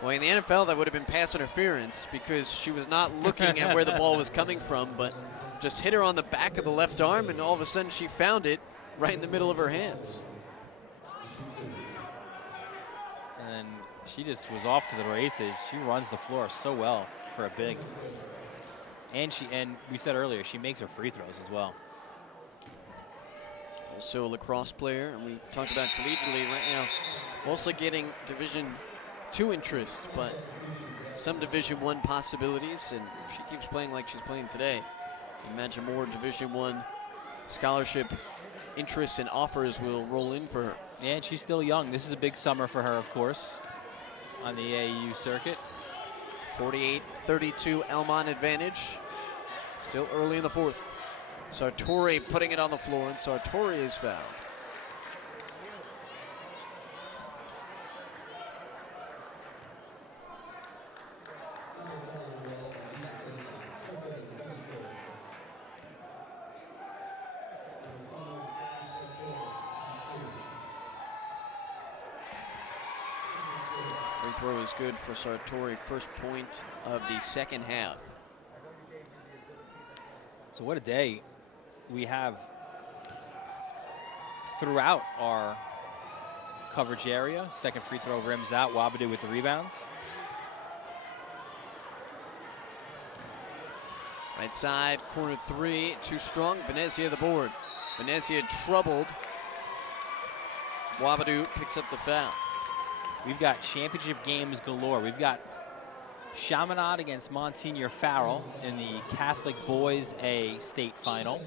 Well, in the NFL, that would have been pass interference because she was not looking at where the ball was coming from, but just hit her on the back of the left arm, and all of a sudden she found it right in the middle of her hands. And she just was off to the races. She runs the floor so well for a big. And we said earlier, she makes her free throws as well. Also a lacrosse player, and we talked about collegiately right now, also getting Division II interest, but some Division I possibilities, and if she keeps playing like she's playing today, imagine more Division I scholarship interest and offers will roll in for her. Yeah, and she's still young. This is a big summer for her, of course, on the AAU circuit. 48-32 Elmont advantage. Still early in the fourth. Sartori putting it on the floor, and Sartori is fouled. Free throw is good for Sartori. First point of the second half. So what a day we have throughout our coverage area. Second free throw rims out. Wabadoo with the rebounds. Right side, corner three, too strong. Venezia the board. Venezia troubled. Wabadoo picks up the foul. We've got championship games galore. We've got Chaminade against Monsignor Farrell in the Catholic Boys A state final.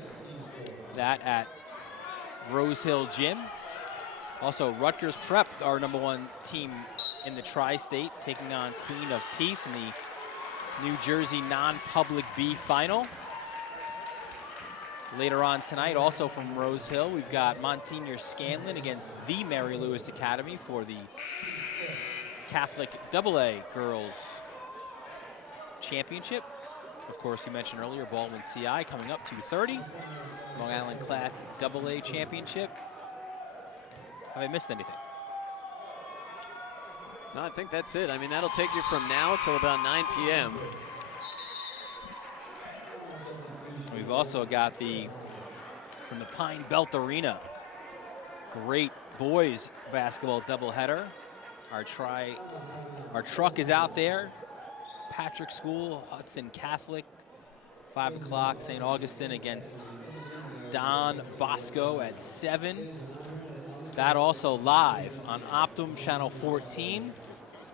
That at Rose Hill Gym. Also, Rutgers Prep, our #1 team in the Tri-State, taking on Queen of Peace in the New Jersey non-public B final. Later on tonight, also from Rose Hill, we've got Monsignor Scanlon against the Mary Lewis Academy for the Catholic AA Girls Championship. Of course, you mentioned earlier, Baldwin CI coming up 2:30. Long Island Class AA Championship. Have I missed anything? No, I think that's it. I mean, that'll take you from now till about 9 p.m. We've also got from the Pine Belt Arena, great boys basketball doubleheader. Our truck is out there. Patrick School, Hudson Catholic, 5 o'clock. St. Augustine against Don Bosco at 7. That also live on Optum Channel 14.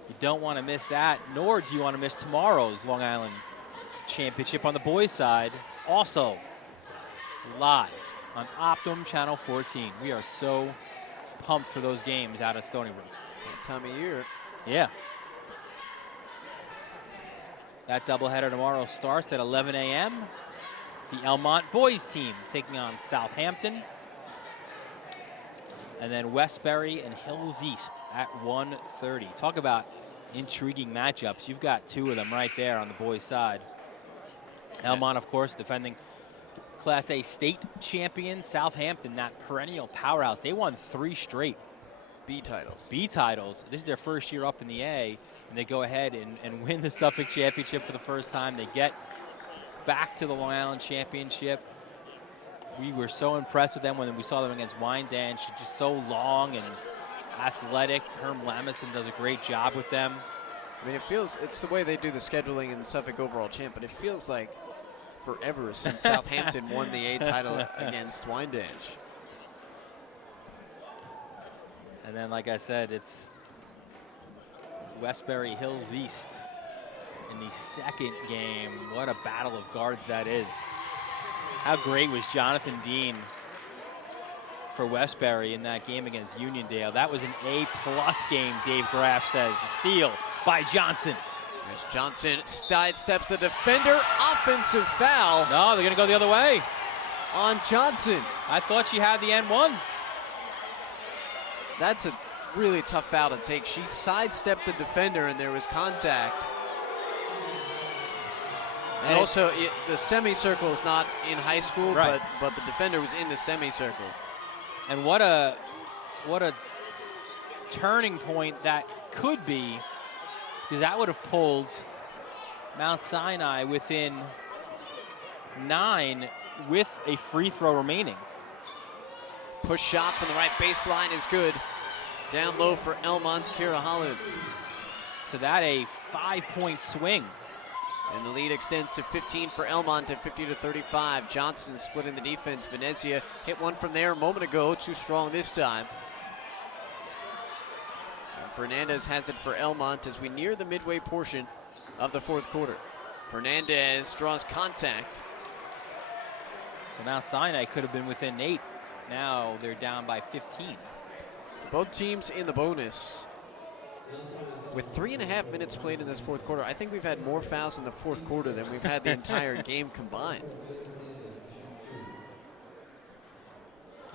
You don't want to miss that, nor do you want to miss tomorrow's Long Island Championship on the boys' side. Also live on Optum Channel 14. We are so pumped for those games out of Stony Brook. That time of year. Yeah. That doubleheader tomorrow starts at 11 a.m. The Elmont boys team taking on Southampton. And then Westbury and Hills East at 1:30. Talk about intriguing matchups. You've got two of them right there on the boys' side. Elmont, of course, defending Class A state champion. Southampton, that perennial powerhouse. They won 3 straight B titles. B titles. This is their first year up in the A, and they go ahead and win the Suffolk Championship for the first time. They get back to the Long Island Championship. We were so impressed with them when we saw them against Wyandanch. She's just so long and athletic. Herm Lamison does a great job with them. I mean, it's the way they do the scheduling in the Suffolk overall champ, but it feels like forever since Southampton won the A title against Wyandanch. And then, like I said, it's Westbury Hills East in the second game. What a battle of guards that is. How great was Jonathan Dean for Westbury in that game against Uniondale? That was an A+ game, Dave Graff says. A steal by Johnson. Yes, Johnson sidesteps the defender. Offensive foul. No, they're going to go the other way. On Johnson. I thought she had the N1. That's a really tough foul to take. She sidestepped the defender and there was contact. And also, the semicircle is not in high school, right, but the defender was in the semicircle. And what a turning point that could be, because that would have pulled Mount Sinai within 9 with a free throw remaining. Push shot from the right baseline is good. Down low for Elmont's Kira Holland. So that a 5-point swing. And the lead extends to 15 for Elmont at 50-35. Johnson splitting the defense. Venezia hit one from there a moment ago. Too strong this time. And Fernandez has it for Elmont as we near the midway portion of the fourth quarter. Fernandez draws contact. So Mount Sinai could have been within 8. Now they're down by 15. Both teams in the bonus. With 3.5 minutes played in this fourth quarter, I think we've had more fouls in the fourth quarter than we've had the entire game combined.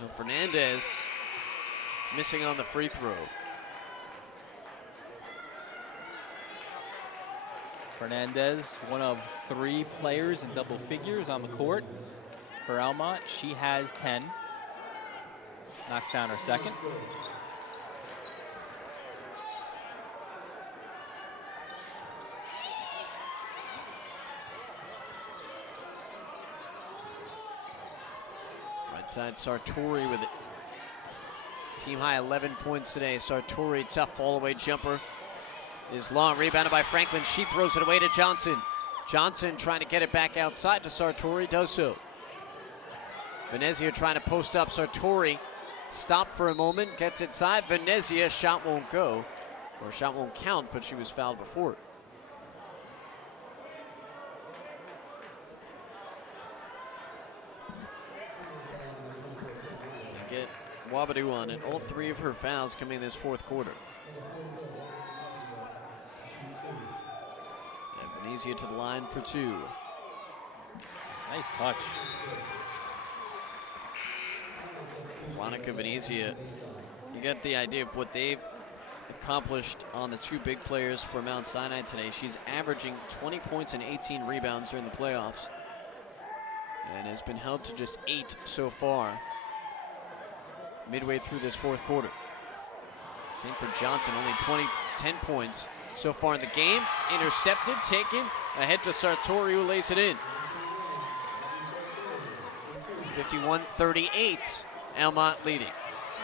Now Fernandez missing on the free throw. Fernandez, one of 3 players in double figures on the court for Elmont. She has 10. Knocks down her second. Right side, Sartori with it. Team high 11 points today. Sartori, tough fall-away jumper. Is long, rebounded by Franklin. She throws it away to Johnson. Johnson trying to get it back outside to Sartori, does so. Venezia trying to post up. Sartori stopped for a moment, gets inside. Venezia, shot won't go, or shot won't count, but she was fouled before. They get Wabadoo on it. All 3 of her fouls coming in this fourth quarter. And Venezia to the line for 2. Nice touch. Monica Venezia, you get the idea of what they've accomplished on the 2 big players for Mount Sinai today. She's averaging 20 points and 18 rebounds during the playoffs, and has been held to just 8 so far midway through this fourth quarter. Same for Johnson, only 10 points so far in the game. Intercepted, taken, ahead to Sartori, who lays it in. 51-38. Elmont leading.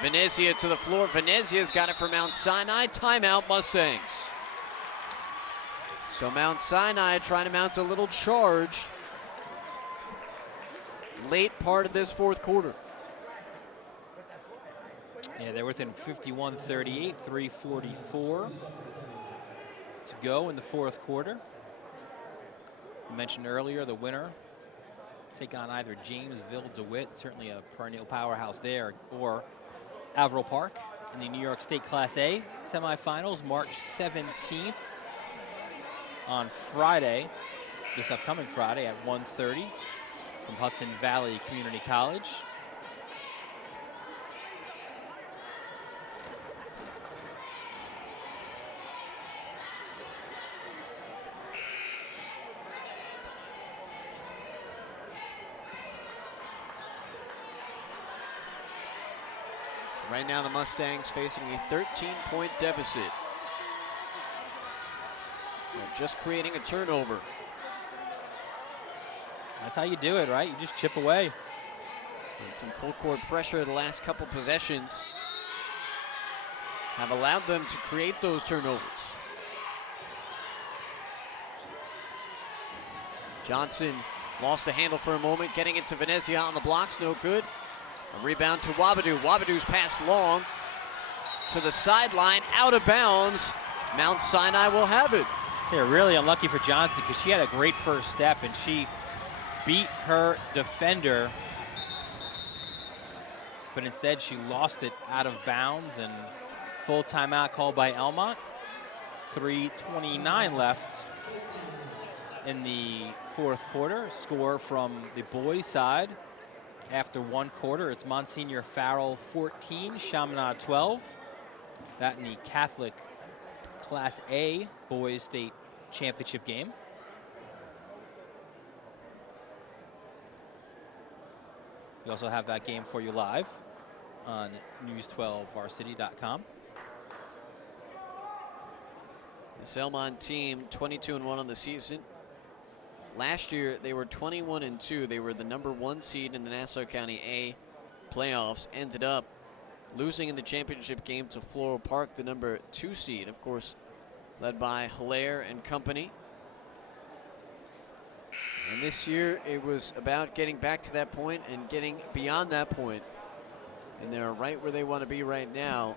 Venezia to the floor. Venezia's got it for Mount Sinai. Timeout, Mustangs. So Mount Sinai trying to mount a little charge late part of this fourth quarter. Yeah, they're within 51-38, 3:44 to go in the fourth quarter. I mentioned earlier the winner take on either Jamesville DeWitt, certainly a perennial powerhouse there, or Averill Park in the New York State Class A semifinals, March 17th on Friday, this upcoming Friday at 1:30 from Hudson Valley Community College. Right now the Mustangs facing a 13-point deficit. They're just creating a turnover. That's how you do it, right? You just chip away. And some full court pressure the last couple possessions have allowed them to create those turnovers. Johnson lost the handle for a moment, getting it to Venezia on the blocks, no good. A rebound to Wabadoo. Wabadoo's pass long to the sideline, out of bounds. Mount Sinai will have it. They're really unlucky for Johnson because she had a great first step and she beat her defender, but instead she lost it out of bounds, and full timeout called by Elmont. 3:29 left in the fourth quarter. Score from the boys' side. After one quarter, it's Monsignor Farrell 14, Chaminade 12. That in the Catholic Class A Boys State Championship game. We also have that game for you live on news12varsity.com. This Elmont team, 22-1 on the season. Last year, they were 21-2. They were the #1 seed in the Nassau County A playoffs. Ended up losing in the championship game to Floral Park, the #2 seed, of course, led by Hilaire and company. And this year, it was about getting back to that point and getting beyond that point. And they're right where they want to be right now.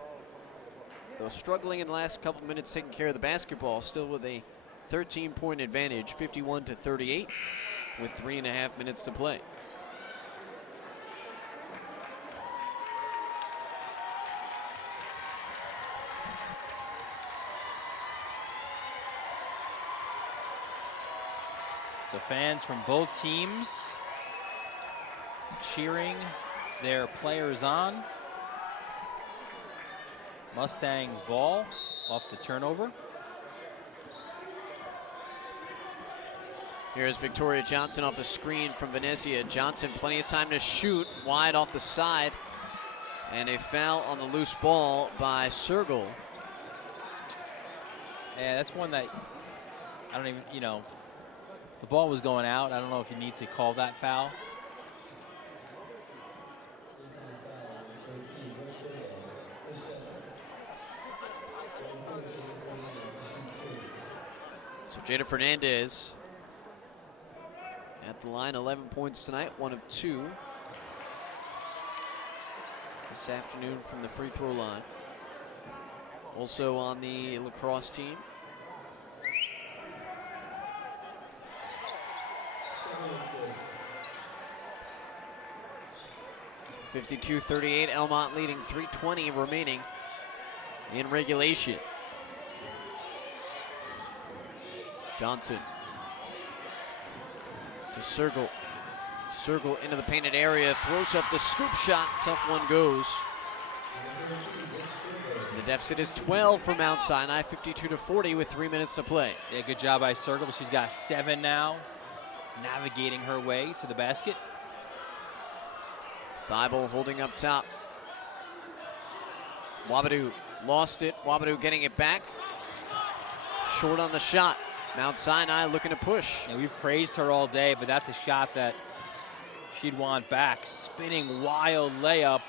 Though struggling in the last couple minutes taking care of the basketball, still with a 13-point advantage, 51-38, with 3.5 minutes to play. So fans from both teams cheering their players on. Mustangs ball off the turnover. Here's Victoria Johnson off the screen from Venezia. Johnson, plenty of time to shoot, wide off the side. And a foul on the loose ball by Sergel. Yeah, that's one that I don't even, the ball was going out. I don't know if you need to call that foul. So Jada Fernandez at the line, 11 points tonight, 1 of 2 this afternoon from the free throw line. Also on the lacrosse team. (52-38), Elmont leading, 3:20 remaining in regulation. Johnson to Sergel. Sergel into the painted area, throws up the scoop shot. Tough one goes. The deficit is 12 for Mount Sinai, 52-40 with 3 minutes to play. Yeah, good job by Sergel. She's got 7 now, navigating her way to the basket. Thibault holding up top. Wabadoo lost it. Wabadoo getting it back. Short on the shot. Mount Sinai looking to push. And we've praised her all day, but that's a shot that she'd want back. Spinning wild layup.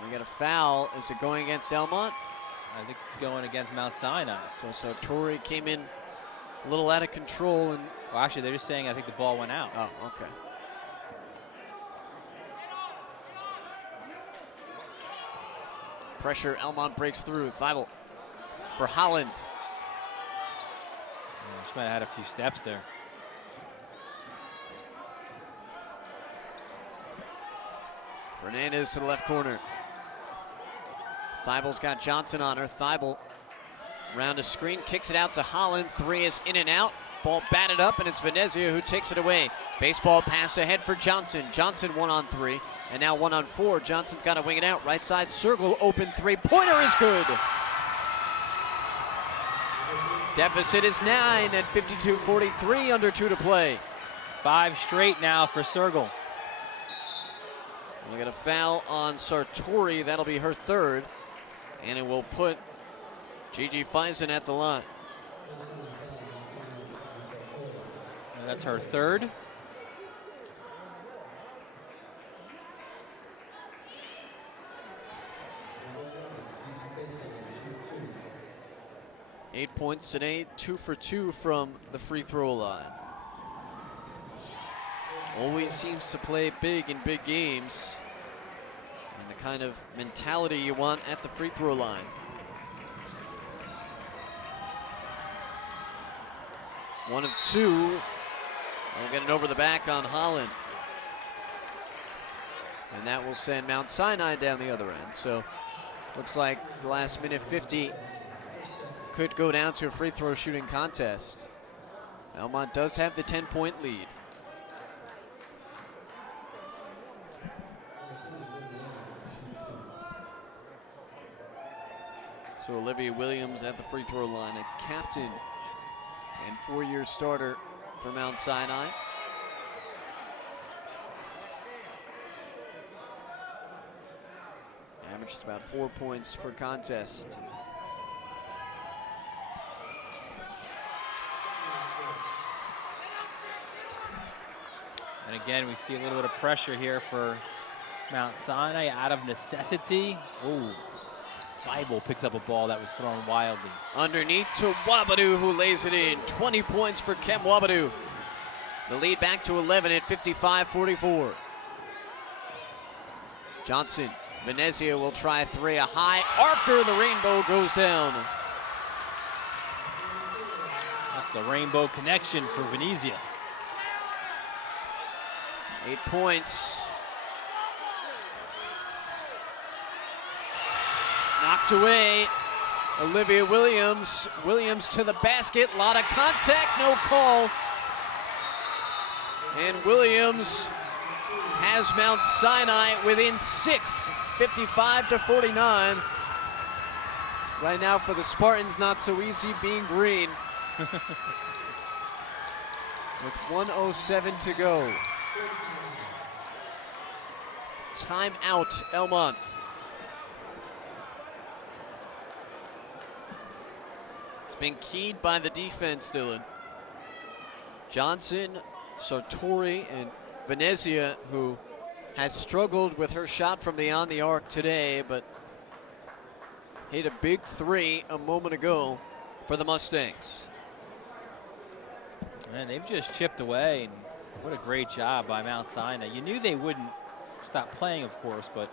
And we got a foul. Is it going against Elmont? I think it's going against Mount Sinai. So Torrey came in a little out of control. And well, actually, they're just saying I think the ball went out. Oh, okay. Pressure, Elmont breaks through. Thibault for Holland. Yeah, she might have had a few steps there. Fernandez to the left corner. Thibault's got Johnson on her. Thibault round a screen, kicks it out to Holland. 3 is in and out. Ball batted up, and it's Venezia who takes it away. Baseball pass ahead for Johnson. Johnson 1-on-3, and now 1-on-4. Johnson's got to wing it out. Right side circle, open 3-pointer is good. Deficit is 9 at 52-43, under 2 to play. 5 straight now for Sergel. We got a foul on Sartori. That'll be her 3rd, and it will put Gigi Faison at the line. And that's her 3rd. Eight points today, 2 for 2 from the free throw line. Always seems to play big in big games, and the kind of mentality you want at the free throw line. One of 2. We'll get it over the back on Holland. And that will send Mount Sinai down the other end. So looks like the last minute 50 could go down to a free throw shooting contest. Elmont does have the 10-point lead. So Olivia Williams at the free throw line, a captain and 4-year starter for Mount Sinai. Averages about 4 points per contest. And again, we see a little bit of pressure here for Mount Sinai out of necessity. Ooh. Thibault picks up a ball that was thrown wildly. Underneath to Wabadoo, who lays it in. 20 points for Kem Wabadoo. The lead back to 11 at 55-44. Johnson, Venezia will try 3, a high arcer, the rainbow goes down. That's the rainbow connection for Venezia. 8 points. Knocked away. Olivia Williams. Williams to the basket. Lot of contact, no call. And Williams has Mount Sinai within 6, 55-49. Right now for the Spartans, not so easy being green. With 1:07 to go. Timeout, Elmont. It's been keyed by the defense, Dylan. Johnson, Sartori, and Venezia, who has struggled with her shot from beyond the arc today, but hit a big three a moment ago for the Mustangs. And they've just chipped away, and what a great job by Mount Sinai. You knew they wouldn't stop playing, of course, but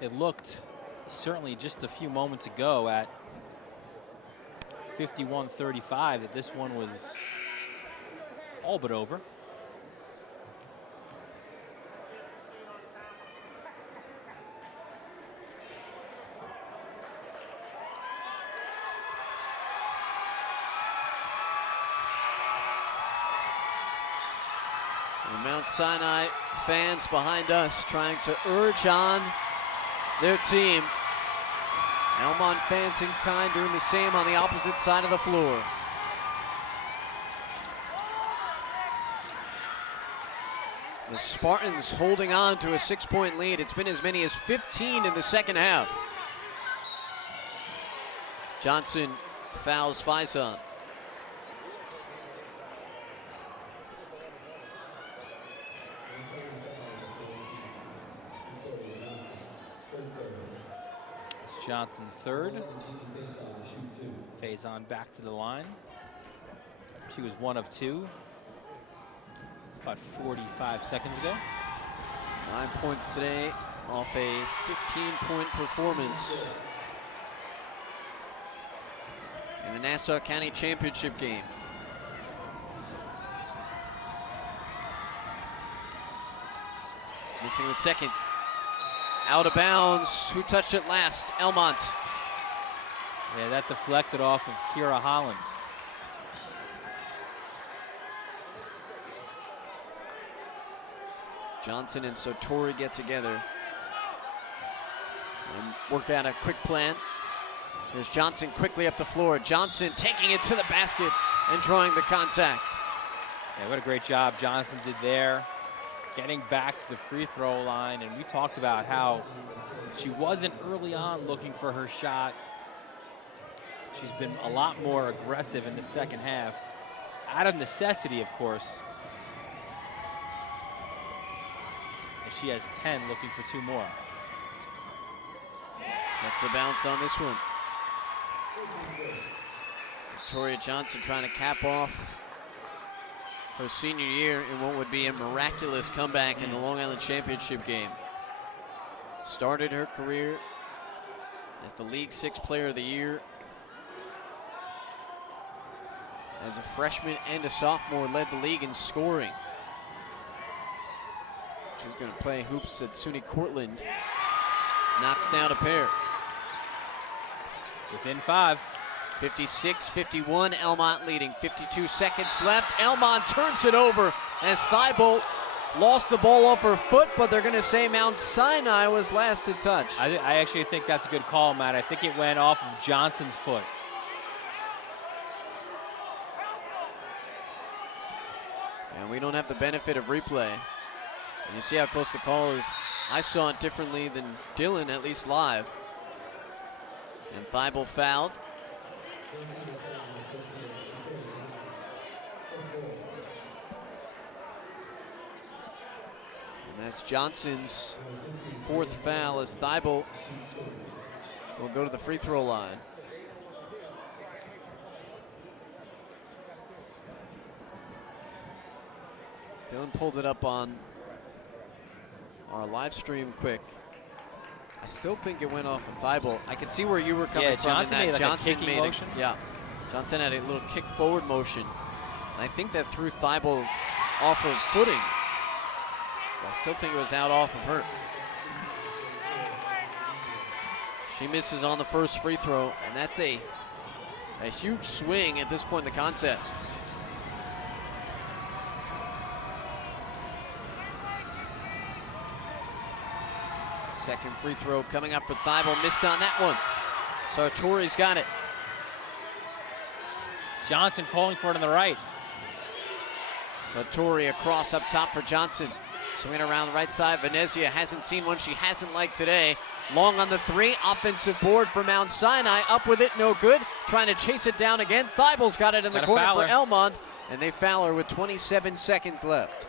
it looked certainly just a few moments ago at 51-35 that this one was all but over. The Mount Sinai fans behind us trying to urge on their team. Elmont fans in kind doing the same on the opposite side of the floor. The Spartans holding on to a 6-point lead. It's been as many as 15 in the second half. Johnson fouls Faison. It's Johnson's third. Faison back to the line. She was 1 of 2 about 45 seconds ago. 9 points today off a 15-point performance in the Nassau County Championship game. Missing the second. Out of bounds. Who touched it last? Elmont. Yeah, that deflected off of Kira Holland. Johnson and Sartori get together and work out a quick plan. There's Johnson quickly up the floor. Johnson taking it to the basket and drawing the contact. Yeah, what a great job Johnson did there, getting back to the free throw line. And we talked about how she wasn't early on looking for her shot. She's been a lot more aggressive in the second half, out of necessity, of course. And she has 10, looking for 2 more. That's the bounce on this one. Victoria Johnson trying to cap off her senior year in what would be a miraculous comeback in the Long Island Championship game. Started her career as the League 6 Player of the Year. As a freshman and a sophomore, led the league in scoring. She's going to play hoops at SUNY Cortland. Knocks down a pair. Within 5. 56-51, Elmont leading. 52 seconds left. Elmont turns it over as Thibault lost the ball off her foot, but they're going to say Mount Sinai was last to touch. I actually think that's a good call, Matt. I think it went off of Johnson's foot. And we don't have the benefit of replay. And you see how close the call is. I saw it differently than Dylan, at least live. And Thibault fouled. And that's Johnson's 4th foul as Thibault will go to the free throw line. Dylan pulled it up on our live stream quick. I still think it went off of Thibault. I can see where you were coming from. Johnson made like Johnson a kicking motion. Yeah, Johnson had a little kick forward motion. And I think that threw Thibault off her footing. But I still think it was out off of her. She misses on the first free throw, and that's a huge swing at this point in the contest. Second free throw coming up for Thibault, missed on that one. Sartori's got it. Johnson calling for it on the right. Sartori across up top for Johnson. Swinging around the right side. Venezia hasn't seen one she hasn't liked today. Long on the three. Offensive board for Mount Sinai. Up with it, no good. Trying to chase it down again. Thibault's got it in the corner for Elmont. And they foul her with 27 seconds left.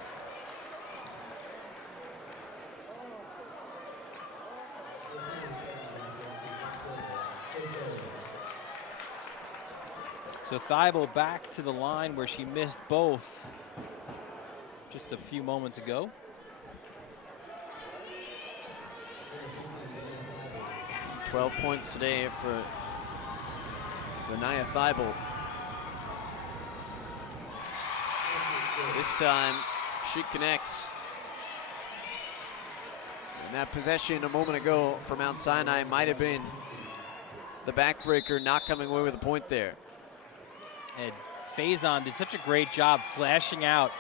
So Thibault back to the line where she missed both just a few moments ago. $12 points today for Zanaya Thibault. This time, she connects. And that possession a moment ago for Mount Sinai might have been the backbreaker, not coming away with a point there. And Faison did such a great job flashing out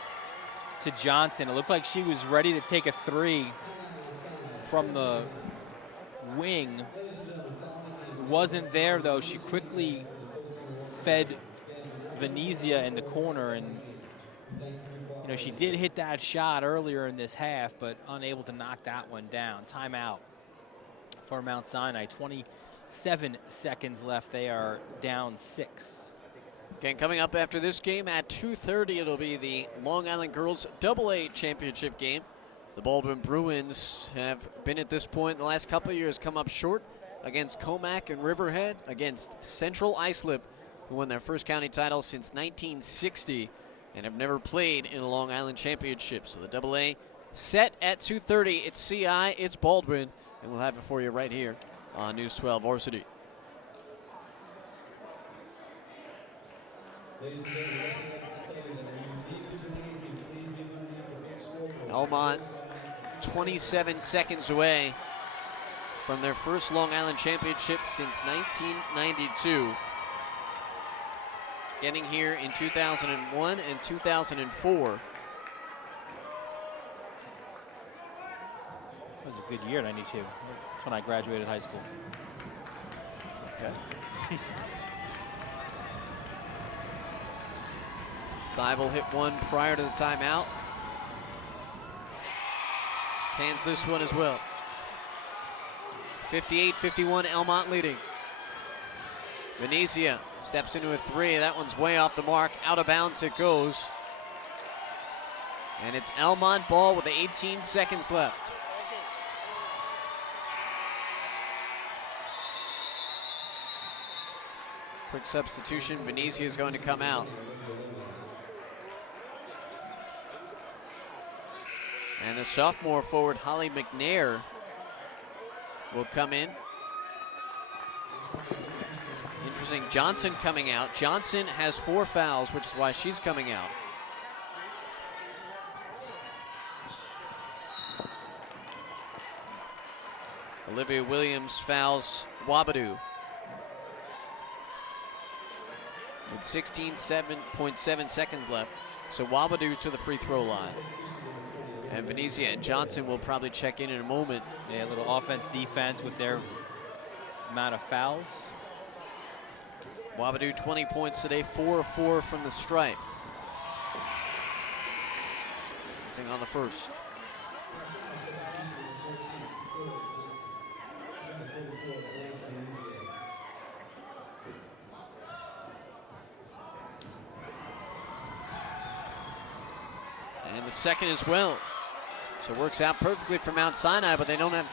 to Johnson. It looked like she was ready to take a three from the wing. It wasn't there, though. She quickly fed Venezia in the corner, and you know, she did hit that shot earlier in this half, but unable to knock that one down. Timeout for Mount Sinai. 27 seconds left. They are down 6. Again, coming up after this game at 2:30, it'll be the Long Island Girls AA Championship game. The Baldwin Bruins have been at this point in the last couple of years, come up short against Comac and Riverhead, against Central Islip, who won their first county title since 1960 and have never played in a Long Island Championship. So the AA set at 2:30. It's CI, it's Baldwin, and we'll have it for you right here on News 12 Varsity. Elmont 27 seconds away from their first Long Island Championship since 1992. Getting here in 2001 and 2004. That was a good year, 92. That's when I graduated high school. Okay. Thibault hit one prior to the timeout. Cans this one as well. 58-51, Elmont leading. Venezia steps into a three. That one's way off the mark. Out of bounds it goes. And it's Elmont ball with 18 seconds left. Quick substitution. Venezia is going to come out. And the sophomore forward, Holly McNair, will come in. Interesting, Johnson coming out. Johnson has 4 fouls, which is why she's coming out. Olivia Williams fouls Wabadoo. With 16.7 seconds left. So Wabadoo to the free throw line. And Venezia and Johnson will probably check in a moment. Yeah, a little offense, defense with their amount of fouls. Wabadoo 20 points today, 4 of 4 from the stripe. Missing on the first. And the second as well. So it works out perfectly for Mount Sinai, but they don't have,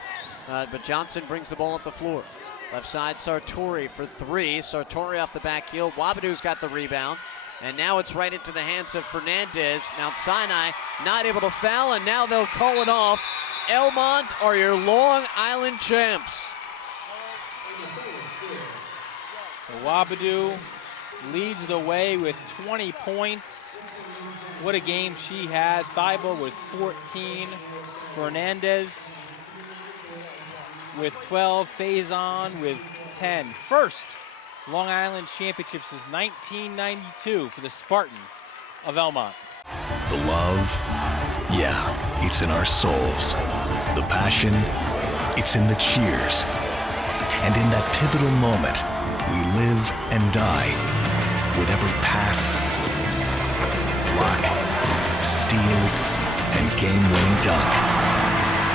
but Johnson brings the ball up the floor. Left side, Sartori for 3. Sartori off the back heel. Wabadoo's got the rebound. And now it's right into the hands of Fernandez. Mount Sinai not able to foul, and now they'll call it off. Elmont are your Long Island champs. So Wabadoo leads the way with 20 points. What a game she had. Thibault with 14. Fernandez with 12. Faison with 10. First Long Island Championship since 1992 for the Spartans of Elmont. The love, yeah, it's in our souls. The passion, it's in the cheers. And in that pivotal moment, we live and die with every pass, block, steal, and game-winning dunk.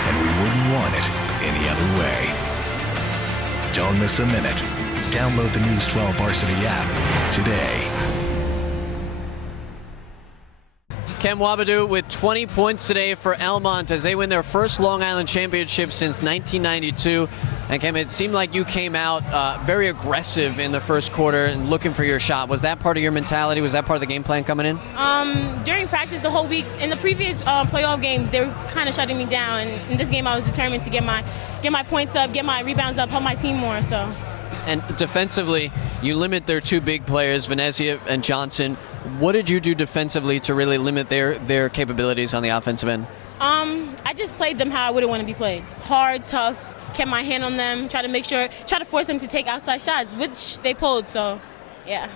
And we wouldn't want it any other way. Don't miss a minute. Download the News 12 Varsity app today. Kem Wabadoo with 20 points today for Elmont as they win their first Long Island championship since 1992. And Kem, it seemed like you came out very aggressive in the first quarter and looking for your shot. Was that part of your mentality? Was that part of the game plan coming in? During practice the whole week, in the previous playoff games, they were kind of shutting me down. And in this game, I was determined to get my points up, get my rebounds up, help my team more. So. And defensively, you limit their two big players, Venezia and Johnson. What did you do defensively to really limit their capabilities on the offensive end? I just played them how I wouldn't want to be played. Hard, tough, kept my hand on them, try to force them to take outside shots, which they pulled, so, yeah.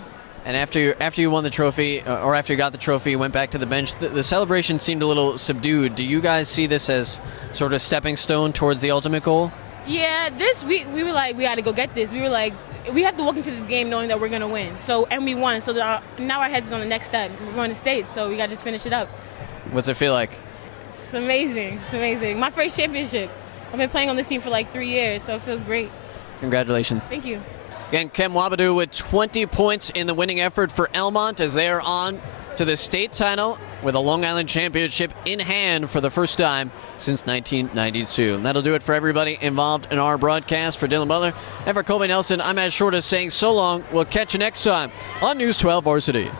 And after you won the trophy, or after you got the trophy, you went back to the bench, the celebration seemed a little subdued. Do you guys see this as sort of stepping stone towards the ultimate goal? Yeah, we were like, we got to go get this. We were like, we have to walk into this game knowing that we're going to win. So, and we won. So now our heads is on the next step. We're going to state, so we got to just finish it up. What's it feel like? It's amazing. It's amazing. My first championship. I've been playing on this team for like 3 years, so it feels great. Congratulations. Thank you. Again, Kem Wabadoo with 20 points in the winning effort for Elmont as they are on to the state title with a Long Island championship in hand for the first time since 1992. And that'll do it for everybody involved in our broadcast. For Dylan Butler and for Kobe Nelson, I'm Matt Shorta saying so long. We'll catch you next time on News 12 Varsity.